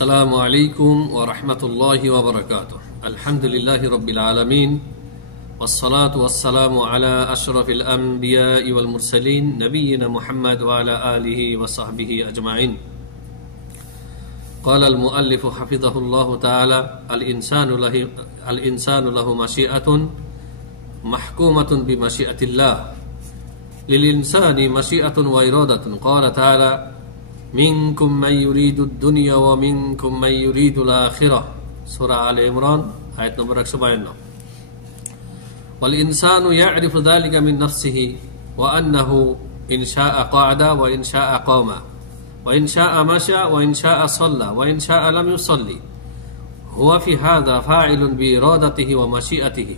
السلام عليكم ورحمة الله وبركاته. الحمد لله رب العالمين، والصلاة والسلام على أشرف الأنبياء والمرسلين نبينا محمد وعلى آله وصحبه أجمعين. قال المؤلف حفظه الله تعالى: الإنسان له مشيئة محكومة بمشيئة الله. للإنسان مشيئة وإرادة. قال تعالى: منكم من يريد الدنيا ومنكم من يريد الآخرة. سورة آل عمران آية نمبر 152. والإنسان يعرف ذلك من نفسه وأنه إن شاء قعد وإن شاء قام وإن شاء مشى وإن شاء صلى وإن شاء لم يصلي. هو في هذا فاعل بإرادته ومشيئته.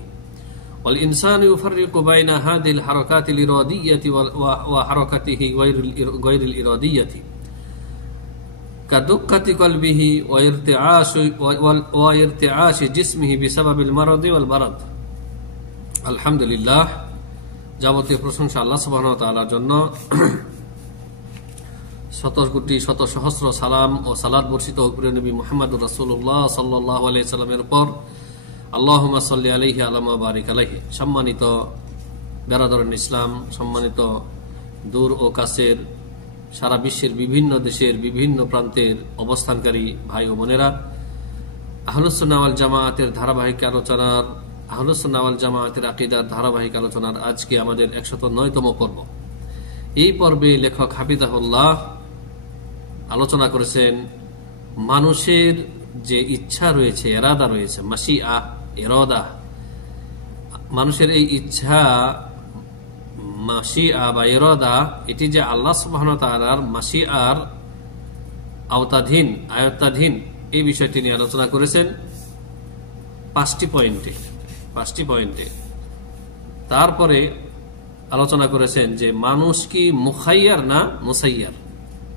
والإنسان يفرق بين هذه الحركات الإرادية وحركته غير الإرادية، كدقة قلبه وارتعاش جسمه بسبب المرض والبرد. আলহামদুলিল্লাহ, যাবতীয় প্রশংসা আল্লাহ সুবহানাহু ওয়া তাআলার জন্য। শত কোটি শত সহস্র সালাম ও সালাত বর্ষিত প্রিয় নবী মুহাম্মদুর রাসূলুল্লাহ সাল্লাল্লাহু আলাইহি সাল্লামের উপর। আল্লাহুম্মা সাল্লি আলাইহি ওয়া বারিক আলাইহি। সম্মানিত বেরাদরান ইসলাম, সম্মানিত দূর ও কাছের সারা বিশ্বের বিভিন্ন দেশের বিভিন্ন প্রান্তের অবস্থানকারী ভাই ও বোনেরা, আহলুস সুন্নাহ ওয়াল জামাআতের ধারাবাহিক আলোচনার আহলুস সুন্নাহ ওয়াল জামাআতের আকীদার ধারাবাহিক আলোচনার আজকে আমাদের 109তম পর্ব। এই পর্বে লেখক হাফিজাহুল্লাহ আলোচনা করেছেন মানুষের যে ইচ্ছা রয়েছে, ইরাদা রয়েছে, মাশিআ, ইরাদা, মানুষের এই ইচ্ছা মাশিআ বা ইরাদা, এটি যে আল্লাহ সুবহানাহু ওয়া তাআলার মাশিআর আওতাধীন, আয়ত্তাধীন, এই বিষয়টি নিয়ে আলোচনা করেছেন 5টি পয়েন্টে। তারপরে আলোচনা করেছেন যে মানুষ কি মুখাইয়ার না মুসাইয়ার,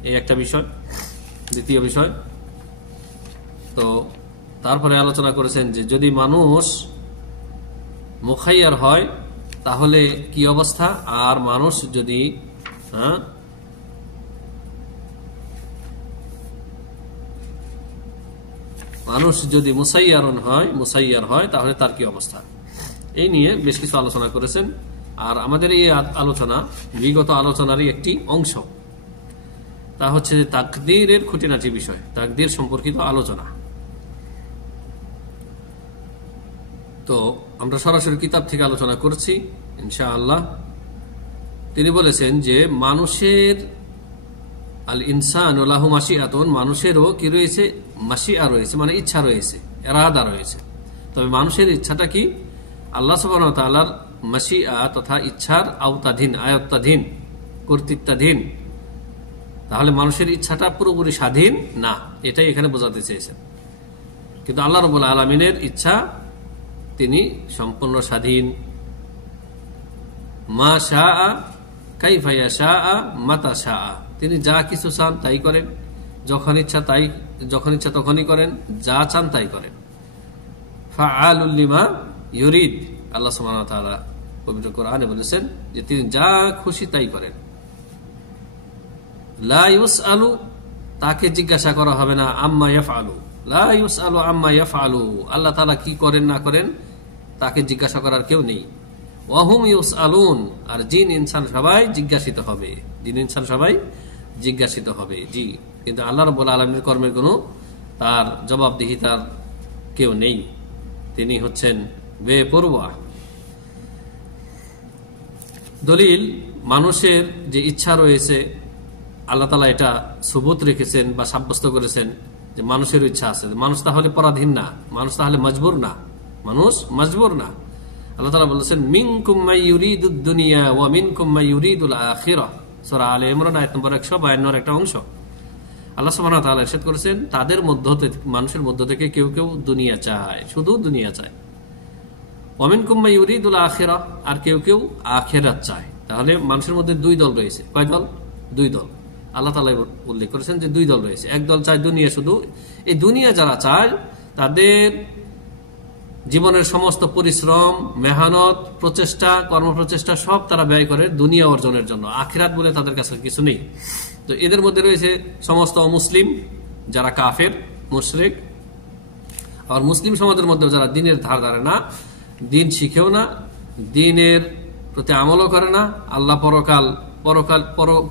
এই একটা বিষয়, দ্বিতীয় বিষয়। তো তারপরে আলোচনা করেছেন যে যদি মানুষ মুখাইয়ার হয় তাহলে কি অবস্থা, আর মানুষ যদি মুসাইয়ার হয় তাহলে তার কি অবস্থা, এই নিয়ে বেশ কিছু আলোচনা করেছেন। আর আমাদের এই আলোচনা বিগত আলোচনারই একটি অংশ, তা হচ্ছে তাকদীরের খুঁটিনাটি বিষয়, তাকদীর সম্পর্কিত আলোচনা। তো আমরা সরাসরি কিতাব থেকে আলোচনা করছি ইনশাআল্লাহ। তিনি বলেছেন যে মানুষের আল ইনসানু লাহু মাশিআতুন, মানুষেরও কি রয়েছে, মাশিআ রয়েছে, মানে ইচ্ছা রয়েছে, ইরাদা রয়েছে। তবে মানুষের ইচ্ছাটা কি আল্লাহ সুবহানাহু ওয়া তাআলার মাশিআ তথা ইচ্ছার আওতাধীন, আয়ত্তাধীন, কর্তৃত্বাধীন। তাহলে মানুষের ইচ্ছাটা পুরোপুরি স্বাধীন না, এটাই এখানে বোঝাতে চেয়েছেন। কিন্তু আল্লাহ রাব্বুল আলামিনের ইচ্ছা তিনি সম্পূর্ণ স্বাধীন। মা শাআ কাইফা ইয়াশাআ মাতা শাআ, তিনি যা কিছু চান তাই করেন, যখন ইচ্ছা তখনই করেন, যা চান তাই করেন। ফাআলুল লিমা ইউরিদ, আল্লাহ সুবহানাহু ওয়া তাআলা পবিত্র কোরআনে বলেছেন যে তিনি যা খুশি তাই করেন। লা ইউসআলু, তাকে জিজ্ঞাসা করা হবে না, আম্মা ইয়াফআলু, লা ইউসআলু আম্মা ইয়াফআলু, আল্লাহ তাআলা কি করেন না করেন তাকে জিজ্ঞাসা করার কেউ নেই। ওয়া হুম ইউসআলুন, আর জিন ইনসান সবাই জিজ্ঞাসিত হবে, জি। কিন্তু আল্লাহ রাব্বুল আলামিনের কর্মের কোনো তার জবাবদিহিতার কেউ নেই, তিনি হচ্ছেন বেপরোয়া। দলিল, মানুষের যে ইচ্ছা রয়েছে আল্লাহ তাআলা এটা সুবুত রেখেছেন বা সাব্যস্ত করেছেন যে মানুষের ইচ্ছা আছে। মানুষ তাহলে পরাধীন না, মানুষ তাহলে মজবুর না, আল্লাহ তাআলা বলেছেন মিনকুম মান ইউরিদুদ দুনিয়া ওয়া মিনকুম মান ইউরিদুল আখিরাহ, সূরা আলে ইমরান আয়াত নম্বর 152 এর একটা অংশ। আল্লাহ সুবহানাহু ওয়া তাআলা ইরশাদ করেছেন তাদের মধ্য থেকে, মানুষের মধ্য থেকে কেউ কেউ দুনিয়া চায়, শুধু দুনিয়া চায়। ওয়া মিনকুম মান ইউরিদুল আখিরাহ, আর কেউ কেউ আখিরাত চায়। তাহলে মানুষের মধ্যে দুই দল রয়েছে। কয় দল? দুই দল। আল্লাহ তাআলা উল্লেখ করেছেন যে দুই দল রয়েছে। এক দল চায় দুনিয়া শুধু, এই দুনিয়া যারা চায় তাদের জীবনের সমস্ত পরিশ্রম, মেহনত, প্রচেষ্টা, কর্মপ্রচেষ্টা সব তারা ব্যয় করে দুনিয়া অর্জনের জন্য, আখিরাত বলে তাদের কাছে কিছু নেই। তো এদের মধ্যে রয়েছে সমস্ত অমুসলিম যারা কাফের, মুশরিক। আর মুসলিম সমাজের মধ্যে যারা দিনের ধার ধারে না, দিন শিখেও না, দিনের প্রতি আমলও করে না, আল্লাহ পরকাল পরকাল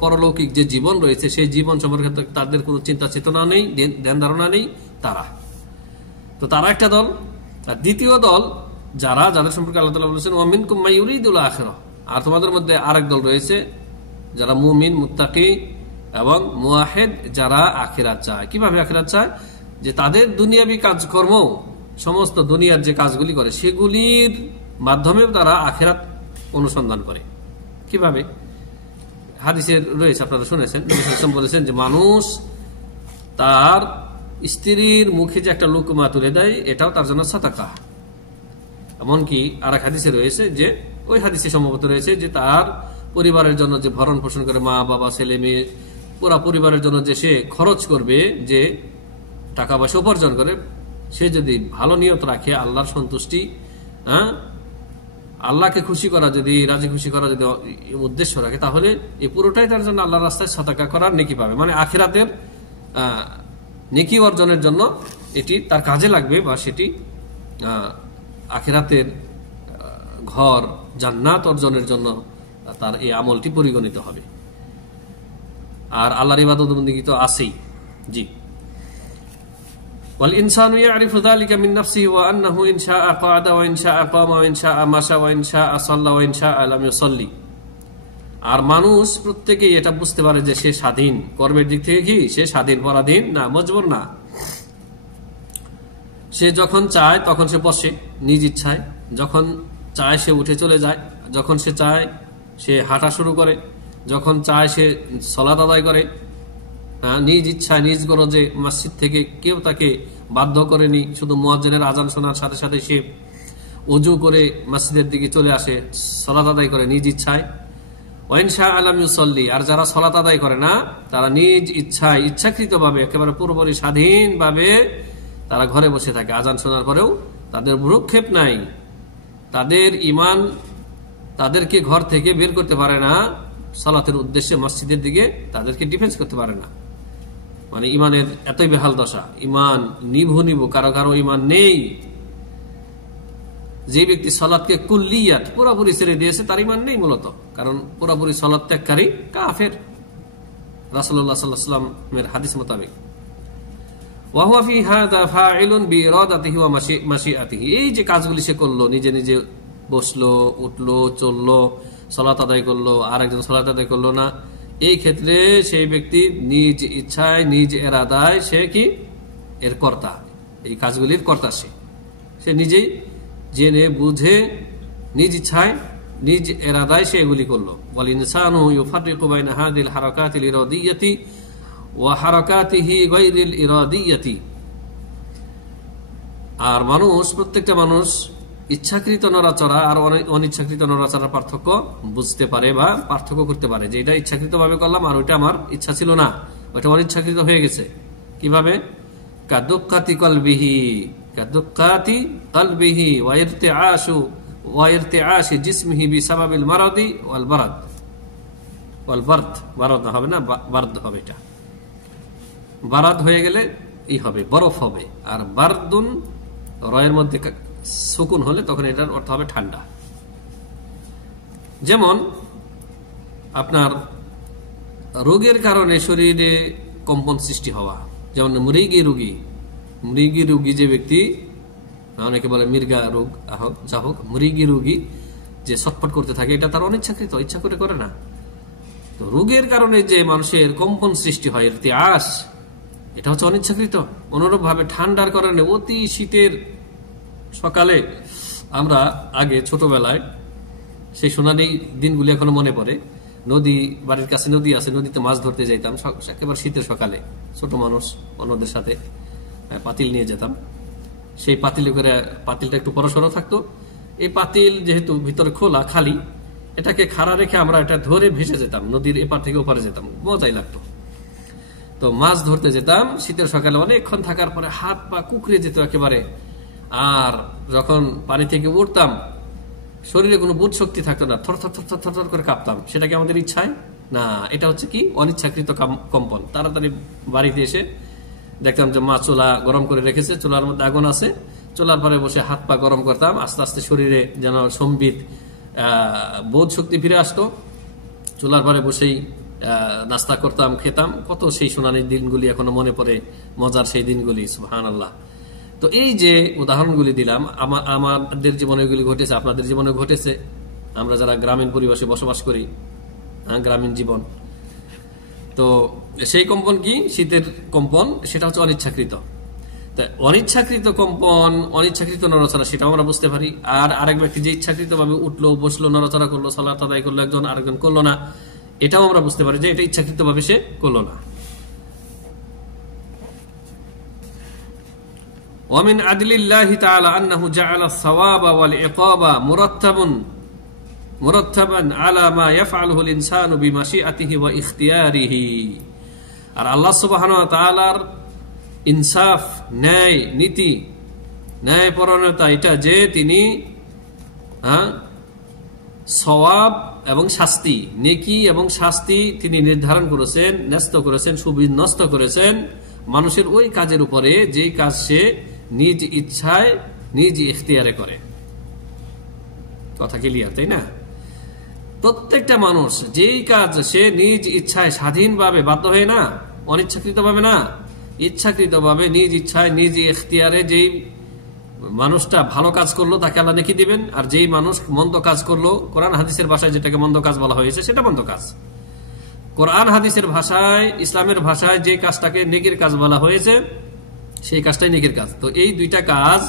পরলৌকিক যে জীবন রয়েছে সেই জীবন সম্পর্কে তাদের কোনো চিন্তা চেতনা নেই, ধ্যান ধারণা নেই, তারা একটা দল। আর দ্বিতীয় দল যাদের সম্পর্কে আল্লাহ তাআলা বলেছেন ওয়া মিনকুম মান ইউরিদুল আখিরাহ, আর তোমাদের মধ্যে আরেক দল রয়েছে যারা মুমিন, মুত্তাকি এবং মুওয়াহিদ, যারা আখিরাত চায়। কিভাবে আখিরাত চায়? যে তাদের দুনিয়াবী কাজকর্ম, সমস্ত দুনিয়ার যে কাজগুলি করে সেগুলির মাধ্যমে তারা আখিরাত অনুসন্ধান করে। কিভাবে? হাদিসে রয়েছে, আপনারা শুনেছেন, নবী সাল্লাল্লাহু আলাইহি ওয়াসাল্লাম বলেছেন যে মানুষ তার স্ত্রীর মুখে যে একটা লুকমা তুলে দেয় এটাও তার জন্য সাদাকা। এমনকি আর এক হাদিসে রয়েছে, যে ওই হাদিসে সম্ভবত রয়েছে যে তার পরিবারের জন্য যে ভরণ পোষণ করে, মা বাবা ছেলে মেয়ে পুরা পরিবারের জন্য যে সে খরচ করবে, যে টাকা পয়সা উপার্জন করে, সে যদি ভালো নিয়ত রাখে, আল্লাহর সন্তুষ্টি, আল্লাহকে খুশি করা, যদি রাজি খুশি করা যদি উদ্দেশ্য রাখে, তাহলে এই পুরোটাই তার জন্য আল্লাহর রাস্তায় সাদাকা করার নেকি পাবে। মানে আখিরাতের নেকি অর্জনের জন্য এটি তার কাজে লাগবে, বা সেটি আখিরাতের ঘর জান্নাত অর্জনের জন্য তার এই আমলটি পরিগণিত হবে। আর আল্লাহর ইবাদত বন্দেগী তো আছেই। জি, والإنسان يعرف ذلك من نفسه وأنه إن شاء قعد وإن شاء قام وإن شاء مشى وإن شاء صلى وإن شاء لم يصلي। আর মানুষ প্রত্যেকেই এটা বুঝতে পারে যে সে স্বাধীন কর্মের দিক থেকে। কি সে স্বাধীন, পরাধীন না, মজবুর না। সে যখন চায় তখন সে বসে নিজ ইচ্ছায়, যখন চায় সে উঠে চলে যায়, যখন সে চায় সে হাঁটা শুরু করে, যখন চায় সে সালাত আদায় করে নিজ ইচ্ছায়, নিজ গরজে। মসজিদ থেকে কেউ তাকে বাধ্য করেনি, শুধু মুয়াজ্জিনের আজান শোনার সাথে সাথে সে ওযু করে মসজিদের দিকে চলে আসে, সালাত আদায় করে নিজ ইচ্ছায়। ওয়াইন শাআ লাম ইউসাল্লি, আর যারা সালাত আদায় করে না, তারা নিজ ইচ্ছায়, ইচ্ছাকৃতভাবে, একেবারে পুরোপুরি স্বাধীনভাবে তারা ঘরে বসে থাকে। আজান শোনার পরেও তাদের ভ্রুক্ষেপ নাই, তাদের ঈমান তাদেরকে ঘর থেকে বের করতে পারে না, সালাতের উদ্দেশ্যে মসজিদের দিকে তাদেরকে ডিফেন্স করতে পারে না। মানে ইমানের এতই বেহাল দশা, ইমান নিভু, কারো কারো ইমান নেই। যে ব্যক্তি সালাতকে কুল্লিয়াত পুরোপুরি ছেড়ে দিয়েছে তার ইমান নেই মূলত, কারণ পুরোপুরি সালাত ত্যাগকারী কাফের, রাসূলুল্লাহ সাল্লাল্লাহু আলাইহি ওয়াসাল্লামের হাদিস মোতাবেক। ওয়া হুয়া ফি হাযা ফাইলুন বিইরাদাতিহি ওয়া মাশিআতিহি, এই যে কাজগুলি সে করলো, নিজে নিজে বসলো, উঠলো, চললো, সালাত আদায় করলো, আর একজন সালাত আদায় করলো না, এই ক্ষেত্রে সেই ব্যক্তি নিজ ইচ্ছায়, নিজ এরাদায় সে কি এর কর্তা, এই কাজগুলির কর্তা। সে নিজেই জেনে বুঝে নিজ ইচ্ছায়, নিজ এরাদায় সে এগুলি করলো। ওয়াল ইনসানু ইউফাররিকু বাইনা হাযিল হারাকাতিল ইরাদিয়্যাতি ওয়া হারাকাতিহি গায়রিল ইরাদিয়্যাতি, আর মানুষ, প্রত্যেকটা মানুষ ইচ্ছাকৃত নড়াচড়া আর অনিচ্ছাকৃত নড়াচড়ার পার্থক্য বুঝতে পারে বা পার্থক্য করতে পারে, যে এটা ইচ্ছাকৃত ভাবে করলাম আর ওইটা আমার ইচ্ছা ছিল না, ওইটা অনিচ্ছাকৃত হয়ে গেছে। কিভাবে? কাদুক্কাতি কলবিহি, কাদুক্কাতি কলবিহি ওয়া ইরতিআশি জিসমিহি বিসাবাবিল মারাদি ওয়াল বারাদ। বারাদ হবে না, বারদ হবে, এটা বারাদ হয়ে গেলে এই হবে, বরফ হবে। আর বারদুন রয়ের মধ্যে সুকুন হলে তখন এটার অর্থ হবে ঠান্ডা। যেমন আপনার রোগের কারণে শরীরে কম্পন সৃষ্টি হওয়া, যেমন মৃগী রোগী যে ব্যক্তি, অনেকে বলে মৃগা রোগ, যা হোক, মৃগী রোগী যে ছটফট করতে থাকে, এটা তার অনিচ্ছাকৃত, ইচ্ছা করে করে না। তো রোগের কারণে যে মানুষের কম্পন সৃষ্টি হয়, ইরতিআশ, এটা হচ্ছে অনিচ্ছাকৃত। অনুরূপ ভাবে ঠান্ডার কারণে অতি শীতের সকালে, আমরা আগে ছোটবেলায় সেই সোনালি দিনগুলি এখনো মনে পড়ে, নদী, বাড়ির কাছে নদী আছে, নদীতে মাছ ধরতে যাইতাম একেবারে শীতের সকালে, ছোট মানুষ অন্যদের সাথে পাতিল নিয়ে যেতাম। সেই পাতিলে করে, পাতিলটা একটু পরসরও থাকতো, এই পাতিল যেহেতু ভিতরে খোলা খালি, এটাকে খাড়া রেখে আমরা এটা ধরে ভেসে যেতাম, নদীর এপার থেকে ওপারে যেতাম, মজাই লাগতো। তো মাছ ধরতে যেতাম শীতের সকালে, অনেকক্ষণ থাকার পরে হাত পা কুকড়ে যেত একেবারে। আর যখন পানি থেকে উঠতাম, শরীরে কোনো বোধ শক্তি থাকতো না, থর থর থর থর থর করে কাঁপতাম। সেটা কি আমাদের ইচ্ছায়? না, এটা হচ্ছে কি অনিচ্ছাকৃত কম্পন। তাড়াতাড়ি বাড়িতে এসে দেখতাম যে মা চুলা গরম করে রেখেছে, চুলার মধ্যে আগুন আছে, চুলার পরে বসে হাত পা গরম করতাম, আস্তে আস্তে শরীরে যেন সম্বিত বোধ শক্তি ফিরে আসতো। চুলার পরে বসেই নাস্তা করতাম, খেতাম। কত সেই সোনালির দিনগুলি এখনো মনে পড়ে, মজার সেই দিনগুলি, সুবহানাল্লাহ। তো এই যে উদাহরণগুলি দিলাম, আমাদের জীবনে এগুলি ঘটেছে, আপনাদের জীবনে ঘটেছে। আমরা যারা গ্রামীণ পরিবেশে বসবাস করি, গ্রামীণ জীবন, তো সেই কম্পন কি? শীতের কম্পন, সেটা হচ্ছে অনিচ্ছাকৃত। অনিচ্ছাকৃত কম্পন, অনিচ্ছাকৃত নড়াচড়া, সেটাও আমরা বুঝতে পারি। আর আরেক ব্যক্তি যে ইচ্ছাকৃত ভাবে উঠলো, বসলো, নড়াচড়া করলো, সালাত আদায় করলো, একজন আরেকজন করলো না, এটাও আমরা বুঝতে পারি যে এটা ইচ্ছাকৃত ভাবে সে করলো না। ومن عدل الله تعالى أنه جعل الثواب والعقاب مرتبا على ما يفعله الإنسان بمشيئته واختياره। আর আল্লাহ সুবহানাহু ওয়া তাআলার ইনসাফ, ন্যায় নীতি, ন্যায়পরায়ণতা, এটা যে তিনি সওয়াব এবং শাস্তি, নেকি এবং শাস্তি তিনি নির্ধারণ করেছেন, ন্যস্ত করেছেন, সুবিন্যস্ত করেছেন মানুষের ওই কাজের উপরে যে কাজ সে নিজ ইচ্ছায়, নিজ ইখতিয়ারে করে। কথা ক্লিয়ার, তাই না? প্রত্যেকটা মানুষ যেই কাজ সে নিজ ইচ্ছায় স্বাধীনভাবে, বাধ্য হয়ে না, অনিচ্ছাকৃত ভাবে না, ইচ্ছাকৃত ভাবে নিজ ইচ্ছায়, নিজ ইখতিয়ারে যেই মানুষটা ভালো কাজ করলো তাকে আল্লাহ নেকি দিবেন। আর যেই মানুষ মন্দ কাজ করলো, কোরআন হাদিসের ভাষায় যেটাকে মন্দ কাজ বলা হয়েছে সেটা মন্দ কাজ। কোরআন হাদিসের ভাষায়, ইসলামের ভাষায় যে কাজটাকে নেকির কাজ বলা হয়েছে সেই কাজটাই নেকির কাজ। তো এই দুইটা কাজ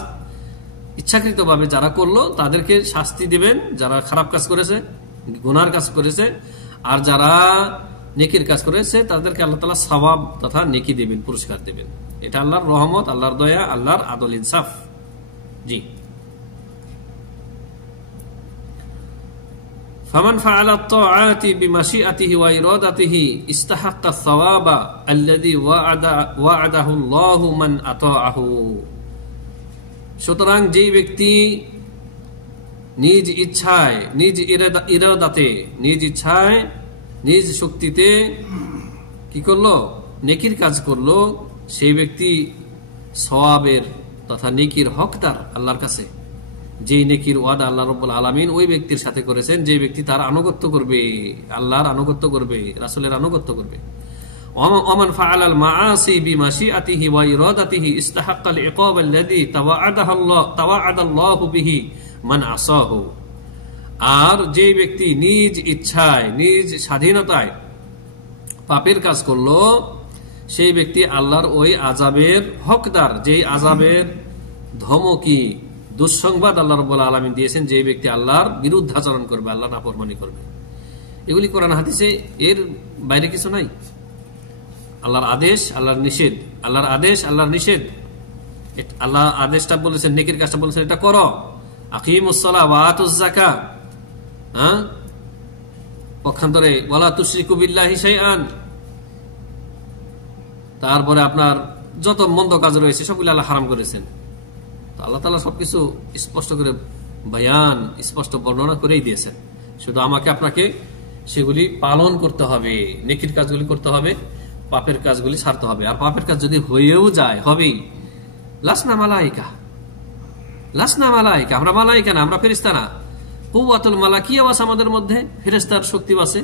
ইচ্ছাকৃত ভাবে যারা করলো তাদেরকে শাস্তি দিবেন, যারা খারাপ কাজ করেছে, গুনার কাজ করেছে। আর যারা নেকির কাজ করেছে তাদেরকে আল্লাহ তাআলা সওয়াব তথা নেকি দিবেন, পুরস্কার দিবেন। এটা আল্লাহর রহমত, আল্লাহর দয়া, আল্লাহর আদল ইনসাফ। জি। فمن فعل الطاعات بمشيئته وإرادته استحق الثواب الذي وعده الله من أطاعه। সুতরাং যেই ব্যক্তি নিজ ইচ্ছায়, নিজ ইরাদাতে, নিজ ইচ্ছায়, নিজ শক্তিতে কি করলো? নেকির কাজ করলো, সেই ব্যক্তি সওয়াবের তথা নেকির হকদার আল্লাহর কাছে। যেই নেকির ওয়াদা আল্লাহ রাব্বুল আলামিন ওই ব্যক্তির সাথে করেছেন, যে ব্যক্তি তার আনুগত্য করবে, আল্লাহর আনুগত্য করবে, রাসূলের আনুগত্য করবে। ওমান ফাআলাল মাআসি বিমাশিআতিহি ওয়া ইরাদাতিহি ইস্তাহাক্কাল ইকাব আল্লাযী তাওয়াআদাল্লাহু বিহি মান আসাহু। আর যে ব্যক্তি নিজ ইচ্ছায়, নিজ স্বাধীনতায় পাপের কাজ করলো, সেই ব্যক্তি আল্লাহর ওই আযাবের হকদার। যেই আযাবের ধমকি, দুঃসংবাদ আল্লাহ রাব্বুল আলামিন দিয়েছেন, যে ব্যক্তি আল্লাহর বিরুদ্ধাচরণ করবে, আল্লাহর নাফরমানি করবে। এগুলি কোরআন হাদিসে, এর বাইরে কিছু নাই। আল্লাহর আদেশ, আল্লাহর নিষেধ, আল্লাহর আদেশ, আল্লাহর নিষেধ। আল্লাহ আদেশটা বলেছেন, নেকির কাজটা বলেছেন, এটা করো। আকিমুস সালাহ ওয়া আতুজ যাকাত, পক্ষান্তরে ওয়ালা তুশরিকু বিল্লাহি শাইআন। তারপরে আপনার যত মন্দ কাজ রয়েছে সবগুলো আল্লাহ হারাম করেছেন। তো আল্লাহ তাআলা সবকিছু স্পষ্ট করে বয়ান, স্পষ্ট বর্ণনা করেই দিয়েছেন। শুধু আমাকে আপনাকে সেগুলি পালন করতে হবে, নেকির কাজগুলি করতে হবে, পাপের কাজগুলি ছাড়তে হবে। আর পাপের কাজ যদি হয়েও যায়, হবেই। লাসনা মালাইকা, লাসনা মালাইকা, আমরা মালাইকা না, আমরা ফেরেশতা না। কুওয়াতুল মালাকিয়া আছে আমাদের মধ্যে, ফেরেশতার শক্তি আছে,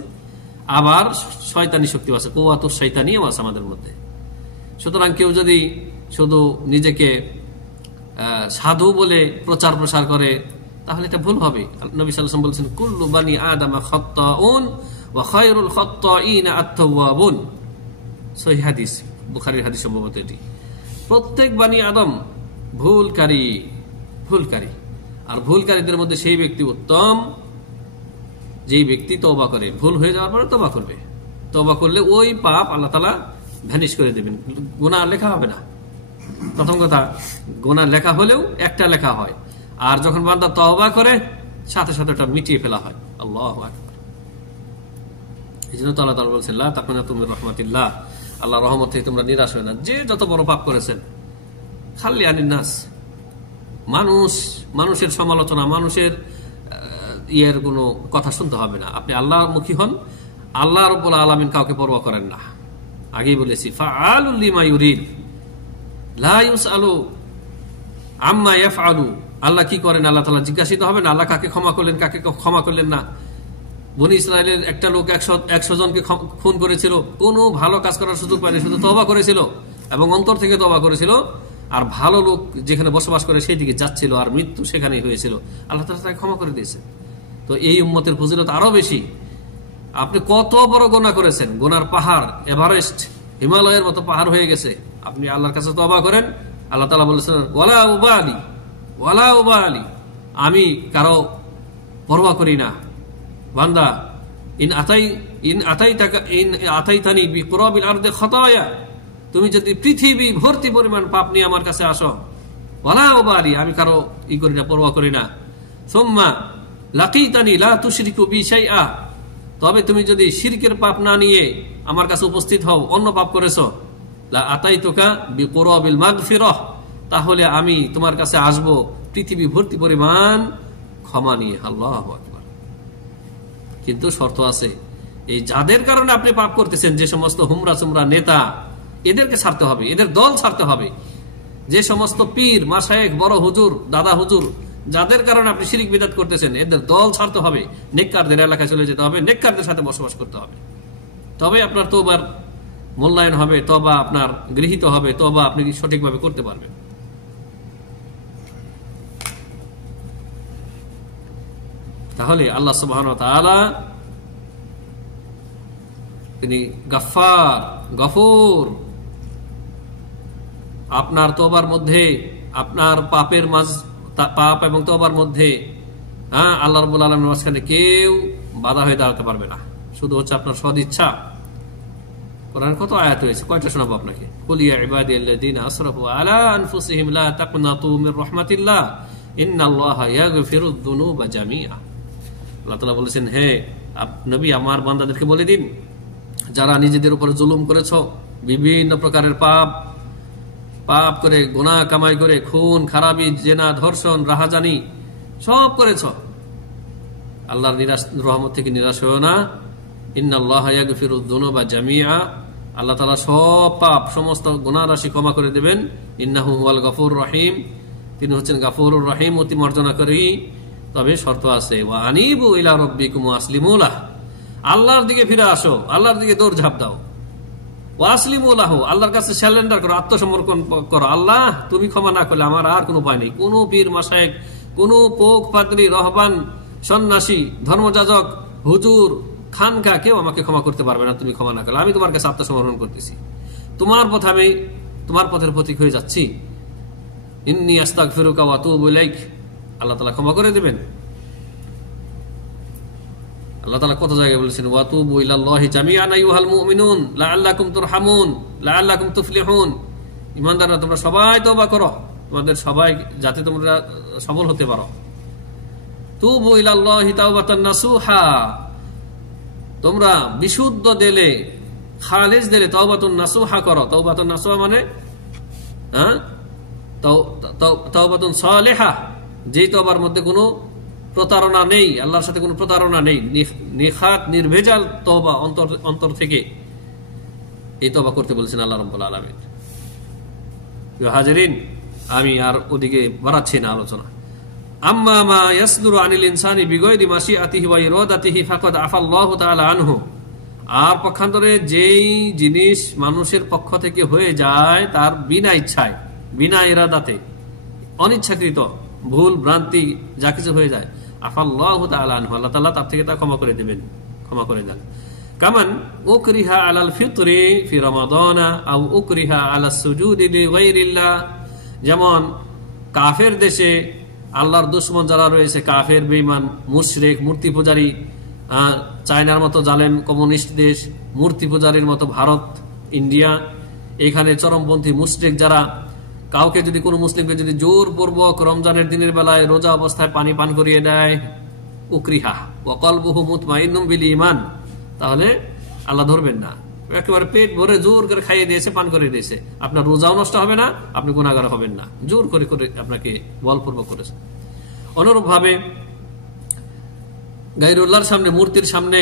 আবার শয়তানি শক্তি আছে, কুওয়াতুশ শয়তানিয়া আছে আমাদের মধ্যে। সুতরাং কেউ যদি শুধু নিজেকে সাধু বলে প্রচার প্রসার করে তাহলে এটা ভুল হবে। নবী সাল্লাল্লাহু আলাইহি ওয়াসাল্লাম বলেছেন, কুল্লু বানি আদম খাত্তাউন ওয়া খায়রুল খাত্তাইনা আত-তাওয়াবুন। সহিহ হাদিস, বুখারীর হাদিস সম্ভবত এটি। প্রত্যেক বানি আদম ভুলকারী, ভুলকারী। আর ভুলকারীদের মধ্যে সেই ব্যক্তি উত্তম যেই ব্যক্তি তওবা করে, ভুল হয়ে যাওয়ার পরে তওবা করবে। তওবা করলে ওই পাপ আল্লাহ তাআলা ভ্যানিশ করে দেবেন, গুনাহ লেখা হবে না। প্রথম কথা, গুনাহ লেখা হলেও একটা লেখা হয়, আর যখন বান্দা তওবা করে সাথে সাথে ওটা মিটিয়ে ফেলা হয়। আল্লাহু আকবার। এইজন্য তো আল্লাহ তাআলা বলেছেন, লা তাকুনাতু মির রাহমাতিল্লাহ, আল্লাহর রহমত থেকে তোমরা নিরাশ হয় না। যে যত বড় পাপ করেছেন, খালি আনিন নাস, মানুষের সমালোচনা, মানুষের ইয়ের কোনো কথা শুনতে হবে না। আপনি আল্লাহর মুখী হন। আল্লাহ রাব্বুল আলামিন কাউকে পরোয়া করেন না। আগেই বলেছি, ফাআলুল লিমা ইউরিদ, লা ইউসআলু আম্মা ইয়াফআলু, আল্লাহ কি করেন আল্লাহ তাআলা জিজ্ঞাসিত হবেন আল্লাহ কাকে ক্ষমা করলেন কাকে ক্ষমা করলেন না। বনি ইসরায়েলের একটা লোক 100 জনকে খুন করেছিল, কোনো ভালো কাজ করার সুযোগ পায়নি, শুধু তওবা করেছিল এবং অন্তর থেকে তওবা করেছিল। আর ভালো লোক যেখানে বসবাস করে সেই দিকে যাচ্ছিল আর মৃত্যু সেখানেই হয়েছিল, আল্লাহ তাআলা তাকে ক্ষমা করে দিয়েছে। তো এই উম্মতের ফজিলত আরো বেশি। আপনি কত বড় গুনাহ করেছেন, গুনার পাহাড় এভারেস্ট হিমালয়ের মতো পাহাড় হয়ে গেছে, আপনি আল্লাহর কাছে তওবা করেন, আল্লাহ তাআলা বলেছেন ওয়ালা উবালি, ওয়ালা উবালি, আমি কারো পরোয়া করি না। বান্দা ইন আতাইতানি বিকুরাবিল আরদি খাতায়া, তুমি যদি পৃথিবী ভর্তি পরিমাণ পাপ নিয়ে আমার কাছে আসো, ওয়ালা উবালি, আমি কারো করি না, পরোয়া করি না। সুম্মা লাকিতানি লা তুশরিকু বি শাইআ, তবে তুমি যদি শিরকের পাপ না নিয়ে আমার কাছে উপস্থিত হও, অন্য পাপ করেছো, লা আতাইতুকা বিকুরাবিল মাগফিরাহ, তাহলে আমি তোমার কাছে আসব পৃথিবী ভর্তি পরিমাণ ক্ষমা নিয়ে। আল্লাহু আকবার। কিন্তু শর্ত আছে, এই যাদের কারণে আপনি পাপ করতেছেন, যে সমস্ত হুমরা চুমরা নেতা, এদেরকে ছাড়তে হবে, এদের দল ছাড়তে হবে। যে সমস্ত পীর মাশায়েখ বড় হুজুর দাদা হুজুর যাদের কারণে আপনি শিরক বিদআত করতেছেন, এদের দল ছাড়তে হবে, নেককারদের এলাকায় চলে যেতে হবে, নেককারদের সাথে বসবাস করতে হবে, তবে আপনার তওবার মূল্যায়ন হবে, তওবা আপনার গৃহীত হবে, তওবা আপনি সঠিকভাবে করতে পারবেন। তাহলে আল্লাহ সুবহানাহু ওয়া তাআলা তিনি গাফফার, গফুর। আপনার তওবার মধ্যে, আপনার পাপের পাপ এবং তওবার মধ্যে আল্লাহ রাব্বুল আলামিনের মাঝখানে কেউ বাধা হয়ে দাঁড়াতে পারবে না, শুধু হচ্ছে আপনার সদিচ্ছা। কোরআন কত আয়াত রয়েছে, কয়টা শোনাবো আপনাকে? কুল ইয়া ইবাদিয়াল্লাযীনা আসরাফু আলা আনফুসিহিম লা তাকনাতু মির রাহমাতিল্লাহ ইন্নাল্লাহা ইয়াগফিরুয যুনুবা জামিআ। আল্লাহ তাআলা বলেছেন, হে নবী, আমার বান্দাদেরকে বলে দিন, যারা নিজেদের উপরে জুলুম করেছো, বিভিন্ন প্রকারের পাপ করে, গুনাহ কামাই করে, খুন খারাপি, জেনা, ধর্ষণ, রাহাজানি সব করেছ, আল্লাহর রহমত থেকে নিরাশ হও না। ইন্নাল্লাহা ইয়াগফিরুয যুনুবা জামিআ, আল্লাহ তাআলা সব পাপ, সমস্ত গুনাহ রাশি ক্ষমা করে দেবেন। ইন্নাহু হুয়াল গফুরুর রহিম, তিনি হচ্ছেন গফুরুর রহিম, অতি মর্যাদাকারী। তবে শর্ত আছে, ওয়া আনিবু ইলা রাব্বিকুম ওয়াসলিমু লাহ, আল্লাহর দিকে ফিরে আসো, আল্লাহর দিকে দৌড়ঝাঁপ দাও। ওয়াসলিমু লাহু, আল্লাহর কাছে সারেন্ডার করো, আত্মসমর্পণ করো। আল্লাহ তুমি ক্ষমা না করলে আমার আর কোনো উপায় নেই। কোনো পীর মাশায়েখ, কোনো পোক পাদ্রী, রহবান, সন্ন্যাসী, ধর্মযাজক, হুজুর, খানকা কেউ আমাকে ক্ষমা করতে পারবে না তুমি ক্ষমা না করলে। আমি তোমার কাছে আত্মসমর্পণ করতেছি, তোমার পথে আমি তোমার পথের প্রতীক হয়ে যাচ্ছি। ইন্নী আস্তাগফিরুকা ওয়া আতুবু ইলাইক, আল্লাহ তাআলা ক্ষমা করে দেবেন। আল্লাহ তাআলা কত জায়গায় বলেছেন, ওয়া তুবু ইলাল্লাহি জামিআন আইয়ুহাল মুমিনুন লাআল্লাকুম তুরহামুন লাআল্লাকুম তুফলিহুন, ঈমানদাররা তোমরা সবাই তওবা করো, তোমাদের সবাই যাতে তোমরা সফল হতে পারো। তুবু ইলাল্লাহি তাওবাতান নাসুহা, তোমরা বিশুদ্ধ দিলে, খালিস দিলে তাওবাতুন নাসুহা করো। তাওবাতুন নাসুহা মানে তাওবাতুন সালেহা, যেই তওবার মধ্যে কোনো প্রতারণা নেই, আল্লাহর সাথে কোনো প্রতারণা নেই, নিখাত নির্ভেজাল তওবা, অন্তর থেকে এই তওবা করতে বলেছেন আল্লাহ রাব্বুল আলামিন। হাজিরিন, আমি আর ওদিকে বাড়াচ্ছি না আলোচনা। আম্মা মা ইয়াসদুরু আনিল ইনসানি বিগায়রি মাশিআতিহি ওয়া ইরাদাতিহি ফাকাদ আফাল্লাহু তাআলা আনহু, আর পক্ষান্তরে যেই জিনিস মানুষের পক্ষ থেকে হয়ে যায় তার বিনা ইচ্ছায়, বিনা ইরাদাতে, অনিচ্ছাকৃত ভুল ভ্রান্তি যা কিছু হয়ে যায়, আফাল্লাহু তাআলা আনহু, আল্লাহ তাআলা তার থেকে তা ক্ষমা করে দিবেন, ক্ষমা করে দেন। কামান উকরিহা আলাল ফিতরি ফি রমাদানা আও উকরিহা আলাস সুজুদি লিগাইরিল্লাহ, যেমন কাফের দেশে আল্লাহর দুশমন যারা রয়েছে, কাফের, বেঈমান, মুশরিক, মূর্তি পূজারী, চায়নার মতো জালেম কমিউনিস্ট দেশ, মূর্তি পূজারীর মতো ভারত, ইন্ডিয়া, এখানে চরমপন্থী মুশরিক যারা কাউকে যদি, কোনো মুসলিমকে যদি জোরপূর্বক রমজানের দিনের বেলায় রোজা অবস্থায় পানি পান করিয়ে দেয়, উকরিহা ওয়া কলবুহু মুতমাইন্নুম বিল ঈমান, তাহলে আল্লাহ ধরবেন না। একেবারে পেট ভরে জোর করে খাইয়ে দিয়েছে, পান করে দিয়েছে, আপনার রোজাও নষ্ট হবে না, আপনি গুনাহগার হবেন না, জোর করে করে আপনাকে বলপূর্বক করেছে। অনুরূপ ভাবে গায়রুল্লাহর সামনে, মূর্তির সামনে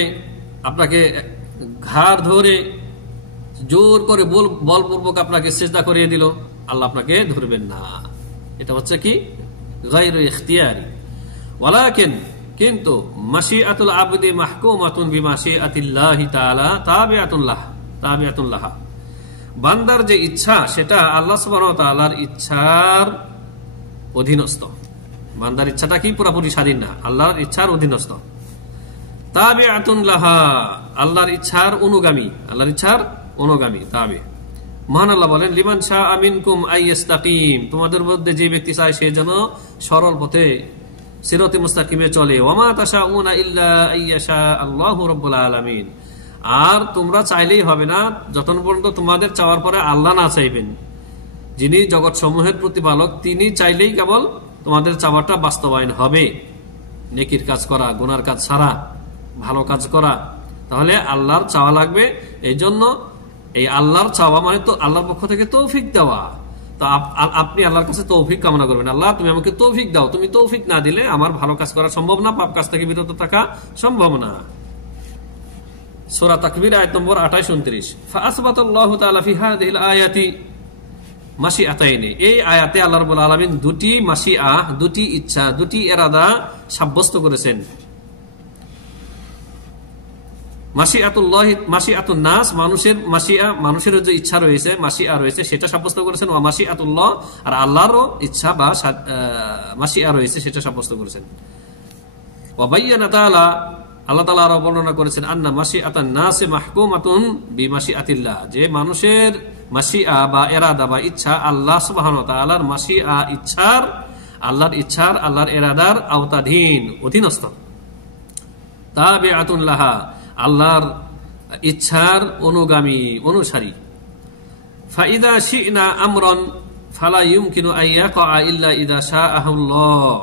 আপনাকে ঘাড় ধরে জোর করে বলপূর্বক আপনাকে সিজদা করিয়ে দিল, আল্লাহ আপনাকে ধরবেন না। এটা হচ্ছে কি গায়রু ইখতিয়ারি। ওয়ালাকিন কিন্তু মাশিআতুল আবদি মাহকুমাতুন বিমাশিআতিল্লাহি তাআলা তাবিআতুন লাহা। বান্দার যে ইচ্ছা সেটা আল্লাহ সুবহানাহু ওয়া তাআলার ইচ্ছার অধীনস্থ। বান্দার ইচ্ছাটা কি পুরোপুরি স্বাধীন না, আল্লাহর ইচ্ছার অধীনস্থ। তাবিআতুন লাহা, আল্লাহর ইচ্ছার অনুগামী, আল্লাহর ইচ্ছার অনুগামী তাবি। মহান আল্লাহ বলেন লিমান শাআ মিনকুম আইয়াস্তাকিম, তোমাদের মধ্যে যে ব্যক্তি চায় সে যেন সরল পথে সিরাতে মুস্তাকিমে চলে। ওয়ামা তাশাউনা ইল্লা আইয়াশা আল্লাহু রাব্বুল আলামিন, আর তোমরা চাইলেই হবে না যতক্ষণ পর্যন্ত তোমাদের চাওয়ার পরে আল্লাহ না চাইবেন। যিনি জগৎ সমূহের প্রতিপালক তিনি চাইলেই কেবল তোমাদের চাওয়াটা বাস্তবায়ন হবে। নেকির কাজ করা, গুনার কাজ ছাড়া ভালো কাজ করা, তাহলে আল্লাহর চাওয়া লাগবে। এই জন্য এই আল্লাহর চাওয়া মানে তো আল্লাহর পক্ষ থেকে তৌফিক দেওয়া। তো আপনি আল্লাহর কাছে তৌফিক কামনা করবেন, আল্লাহ তুমি আমাকে তৌফিক দাও, তুমি তৌফিক না দিলে আমার ভালো কাজ করা সম্ভব না, পাপ কাজ থেকে বিরত থাকা সম্ভব না। সূরা তাকবীর আয়াত নম্বর 28-29। ফাআসবাতাল্লাহু তাআলা ফি হাযিহিল আয়াতি মাশিআতাইনি, এই আয়াতে আল্লাহ রাব্বুল আলামিন দুটি মাশিআ, দুটি ইচ্ছা, দুটি ইরাদা সাব্যস্ত করেছেন। মাশিআতুল্লাহি মাশিআতুন নাস, মানুষের মাশিআ, মানুষের যে ইচ্ছা রয়েছে, মাশিআ রয়েছে সেটা সাব্যস্ত করেছেন। ওয়া মাশিআতুল্লাহ, আর আল্লাহরও ইচ্ছা বা মাশিআ রয়েছে সেটা সাব্যস্ত করেছেন। ওয়া বায়্যানা তাআলা, আল্লাহ তাআলা আরো বর্ণনা করেছেন আন্না মাশিআতান নাসি মাহকুমাতুন বিমাশিআতিল্লাহ, যে মানুষের মাশিআ বা ইরাদা বা ইচ্ছা আল্লাহ সুবহানাহু ওয়া তাআলার মাশিআ ইচ্ছার, আল্লাহর ইচ্ছার, আল্লাহর ইরাদার আওতাধীন, অধীনস্থ। তাবিআতুন লাহা, আল্লাহর ইচ্ছার অনুগামী, অনুসারী। ফাইদা শি'না আমরান ফালা ইউমকিনু আন ইয়াকা ইল্লা ইযা শাআহুল্লাহ,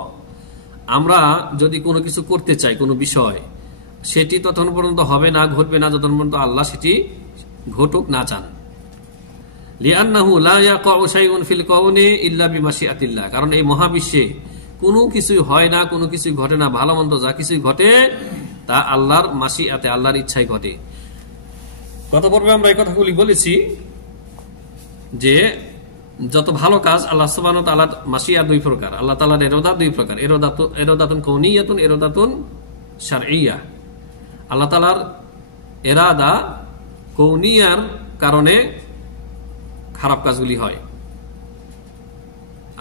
আমরা যদি কোনো কিছু করতে চাই, কোনো বিষয়, সেটি ততক্ষণ পর্যন্ত হবে না, ঘটবে না যতক্ষণ পর্যন্ত আল্লাহ সেটি ঘটুক না চান। লিআন্নাহু লা ইয়াকাউ শাইউন ফিল কাউনি ইল্লা বিমাশিআতিল্লাহ, কারণ এই মহাবিশ্বে কোনো কিছুই হয় না, কোনো কিছুই ঘটে না, ভালো মন্দ যা কিছুই ঘটে তা আল্লাহর মাশিআতে, আল্লাহর ইচ্ছায় ঘটে। গত পর্বে আমরা এই কথাগুলি বলেছি যে যত ভালো কাজ আল্লাহ সুবহানাহু ওয়া তাআলার মাশিআ দুই প্রকার, আল্লাহ তাআলার ইরাদা দুই প্রকার, ইরাদাতুন কাউনিয়াতুন, ইরাদাতুন শারঈয়া। আল্লাহ তাআলার ইরাদা কৌনিয়ার কারণে খারাপ কাজগুলি হয়,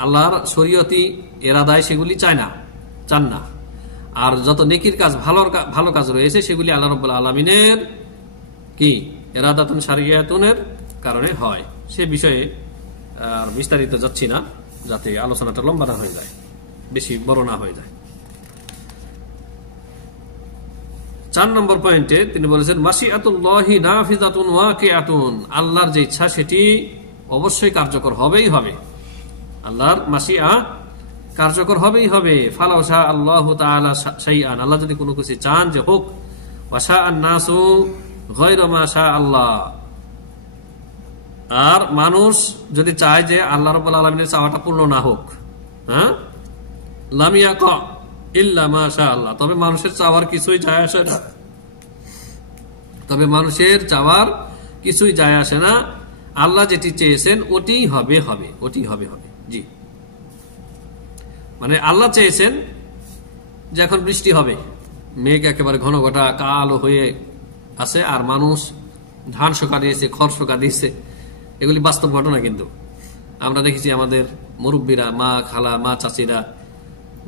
আল্লাহর শরীয়তি ইরাদায় সেগুলি চান না। আর যত নেকির কাজ, ভালো কাজ রয়েছে সেগুলি আল্লাহ রাব্বুল আলামিনের কি ইরাদাতুন শারঈয়াতুনের কারণে হয়। সে বিষয়ে আর বিস্তারিত যাচ্ছি না, যাতে আলোচনাটা লম্বা না হয়ে যায়, বেশি বড় না হয়ে যায়। 4 নম্বর পয়েন্টে তিনি বলেছেন মাশিআতুল্লাহি নাফিযাতুন ওয়াকিআতুন, আল্লাহর যে ইচ্ছা সেটি অবশ্যই কার্যকর হবেই হবে। আল্লাহর মাশিআ কার্যকর হবেই হবে। ফালাউ শা আল্লাহু তাআলা শাইআন, আল্লাহ যদি কোনো কিছু চান যে হোক, ওয়া শাআন নাসু গায়রা মা শা আল্লাহ, আর মানুষ যদি চায় যে আল্লাহ রাব্বুল আলামিনের চাওয়াটা পূর্ণ না হোক, হ্যাঁ, লাম ইয়াকা ইল্লা মা শা আল্লাহ, তবে মানুষের চাওয়ার কিছুই যায় আসে না, তবে মানুষের চাওয়ার কিছুই যায় আসে না। আল্লাহ যেটি চেয়েছেন ওটি হবে, ওটি হবে। জি, মানে আল্লাহ চেয়েছেন যে এখন বৃষ্টি হবে, মেঘ একেবারে ঘন ঘটা কালো হয়ে আছে, আর মানুষ ধান শোকা দিয়েছে, খড় শোকা দিয়েছে। এগুলি বাস্তব ঘটনা, কিন্তু আমরা দেখেছি আমাদের মুরব্বীরা, মা খালা, মা চাচিরা,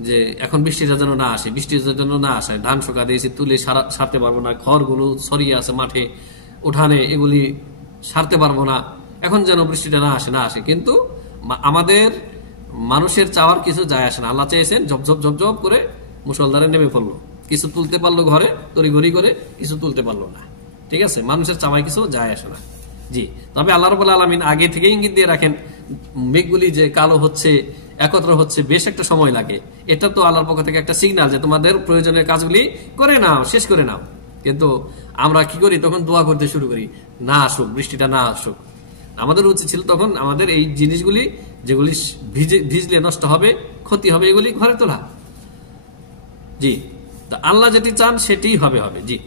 যে এখন বৃষ্টিটা যেন না আসে, বৃষ্টিটা যেন না আসে, ধান শোকা দিয়েছে, তুলে সারতে পারবো না, খড়গুলো ছড়িয়ে আছে মাঠে উঠানে, এগুলি সারতে পারবো না, এখন যেন বৃষ্টিটা না আসে। কিন্তু আমাদের মানুষের চাওয়ার কিছু যায় আসে না। আল্লাহ চেয়েছেন ঝপ করে মুষলধারে নেমে পড়লো, কিছু তুলতে পারলো ঘরে তড়িঘড়ি করে, কিছু তুলতে পারলো না। ঠিক আছে, মানুষের চাওয়ায় কিছু যায় আসে না। জি, তবে আল্লাহ রাব্বুল আলামিন আগে থেকে ইঙ্গিত দিয়ে রাখেন, মেঘগুলি যে কালো হচ্ছে, একত্র হচ্ছে, বেশ একটা সময় লাগে। এটা তো আল্লাহর পক্ষ থেকে একটা সিগন্যাল যে তোমাদের প্রয়োজনীয় কাজগুলি করে নাও, শেষ করে নাও। কিন্তু আমরা কি করি, তখন দোয়া করতে শুরু করি, না আসুক, বৃষ্টিটা না আসুক। আমাদের উচিত ছিল তখন আমাদের এই জিনিসগুলি যেগুলি ভিজলে নষ্ট হবে, ক্ষতি হবে, এগুলি ঘরে তোলা। জি, তা আল্লাহ যেটি চান সেটি হবে। জি,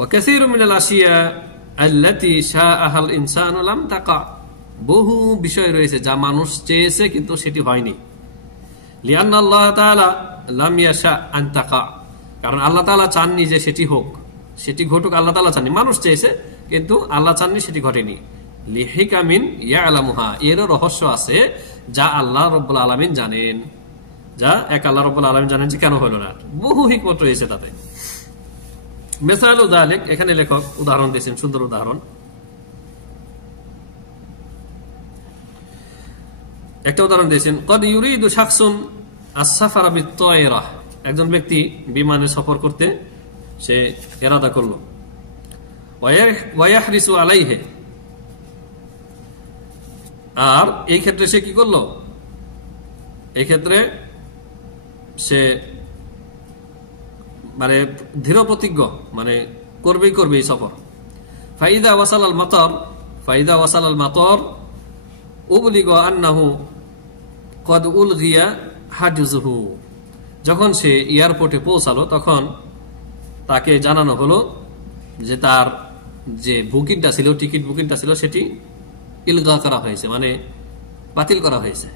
وكثير من الأشياء আল্লাতী শাআহাল ইনসানু লাম তাকা, বহু বিষয় রয়েছে যা মানুষ চেয়েছে কিন্তু সেটি হয়নি। লিআন্না আল্লাহ তাআলা লাম ইয়াশা আন তাকা, কারণ আল্লাহ তাআলা চাননি যে সেটি হোক, সেটি ঘটুক। আল্লাহ তাআলা চাননি, মানুষ চেয়েছে কিন্তু আল্লাহ চাননি, সেটি ঘটেনি। লিহিকামিন ইয়ালামুহা, এরও রহস্য আছে যা আল্লাহ রাব্বুল আলামিন জানেন, যা এক আল্লাহ রাব্বুল আলামিন জানেন যে কেন হলো না। বহু হিকমত রয়েছে তাতে। মিসালু যালিক, এখানে লেখক উদাহরণ দিয়েছেন, সুন্দর উদাহরণ। একটা উদাহরণ দিয়েছেন, কদ ইউরিদু শাখসুন আস-সাফারা বিত-তায়রা, একজন ব্যক্তি বিমানে সফর করতে সে ইরাদা করলো। ওয়া ইয়াহরিসু আলাইহি, আর এই ক্ষেত্রে সে কি করলো, এই ক্ষেত্রে সে মানে দৃঢ় প্রতিজ্ঞ, মানে করবেই করবে এই সফর। ফাইদা ওয়াসাল আল মাতার, ফাইদা ওয়াসাল আল মাতার উবলিগা আন্নাহু কদ উলগিয়া হাজুজুহু, যখন সে এয়ারপোর্টে পৌঁছালো তখন তাকে জানানো হলো যে তার যে বুকিংটা ছিল, টিকিট বুকিংটা ছিল, সেটি ইলগা করা হয়েছে, মানে বাতিল করা হয়েছে।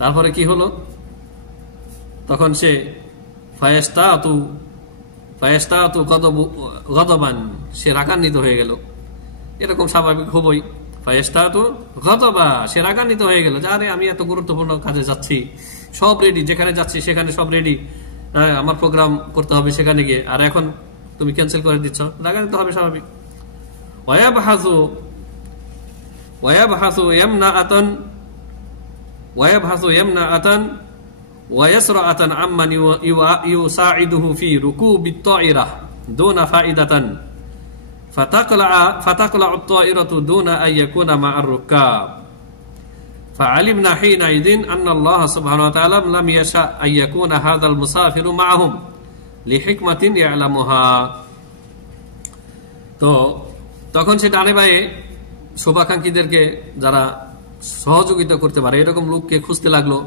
তারপরে কি হলো, তখন সে ফায়াস্তাতু গদবান, সে রাগান্বিত হয়ে গেল। এরকম স্বাভাবিক হবই, ফায়াস্তাতু গদবা, সে রাগান্বিত হয়ে গেল যে আরে আমি এত গুরুত্বপূর্ণ কাজে যাচ্ছি, সব রেডি, যেখানে যাচ্ছি সেখানে সব রেডি, আমার প্রোগ্রাম করতে হবে সেখানে গিয়ে, আর এখন তুমি ক্যান্সেল করে দিচ্ছ, রাগান্বিত হবে স্বাভাবিক। ওয়ায়াবহাসু ইয়ামনাআতান ওয়ায়াসরাআতান আম্মান ইউসাইদুহু ফি রুকুবিত তায়রা দুনা ফাইদাতান ফাতাকলা'ু আত-তায়রাতু দুনা আন ইয়াকুনা মা'আর রুকাব ফা'আলিমনা হিনাইযিন আন্না আল্লাহ সুবহানাহু ওয়া তাআলা লাম ইয়াশা আন ইয়াকুনা হাযাল মুসাফিরু মা'আহুম লিহিকমাতিন ইয়ালামুহা। তো তখন সে ডানে বায়ে শুভাকাঙ্ক্ষীদেরকে যারা সহযোগিতা করতে পারে এরকম লোককে খুঁজতে লাগলো,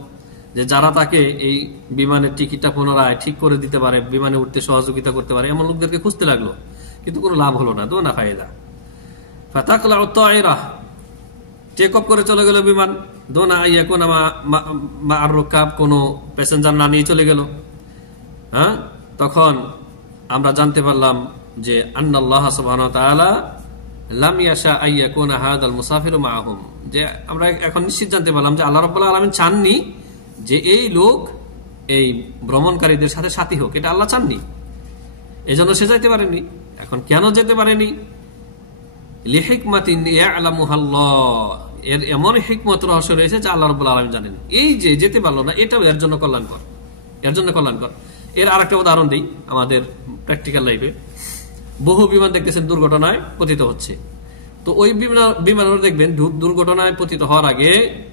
যে যারা তাকে এই বিমানের টিকিটটা পুনরায় ঠিক করে দিতে পারে, বিমানে উঠতে সহযোগিতা করতে পারে, এমন লোকদেরকে খুঁজতে লাগলো, কিন্তু কোনো লাভ হলো না, দুনা ফায়দা। ফাতাকলা'ু আত-তায়রা, টেক অফ করে চলে গেল বিমান, দুনা আন ইয়াকুনা মা'আর রুকাব, কোনো প্যাসেঞ্জার না নিয়ে চলে গেল। হ্যাঁ, তখন আমরা জানতে পারলাম যে আন্নাল্লাহ সুবহানাহু ওয়া তাআলা লাম ইয়াশা আন ইয়াকুনা হাযাল মুসাফিরু মা'আহুম, যে আমরা এখন নিশ্চিত জানতে পারলাম যে আল্লাহ রাব্বুল আলামিন চাননি যে এই লোক এই ভ্রমণকারীদের সাথে সাথী হোক, এটা আল্লাহ চাননি, এজন্য সে যেতে পারেনি। এখন কেন যেতে পারেনি, লিহিকমাতিন ইয়ালামুহা আল্লাহ, এর এমন হিকমত রহস্য রয়েছে যা আল্লাহ রাব্বুল আলামিন জানেন। এই যে যেতে পারলো না, এটাও এর জন্য কল্যাণকর, এর জন্য কল্যাণকর। এর আরেকটা উদাহরণ দিই আমাদের প্র্যাকটিক্যাল লাইফে। বহু বিমান দেখতেছেন দুর্ঘটনায় পতিত হচ্ছে, তো ওই বিমানের দেখবেন দুর্ঘটনায় পতিত হওয়ার আগে,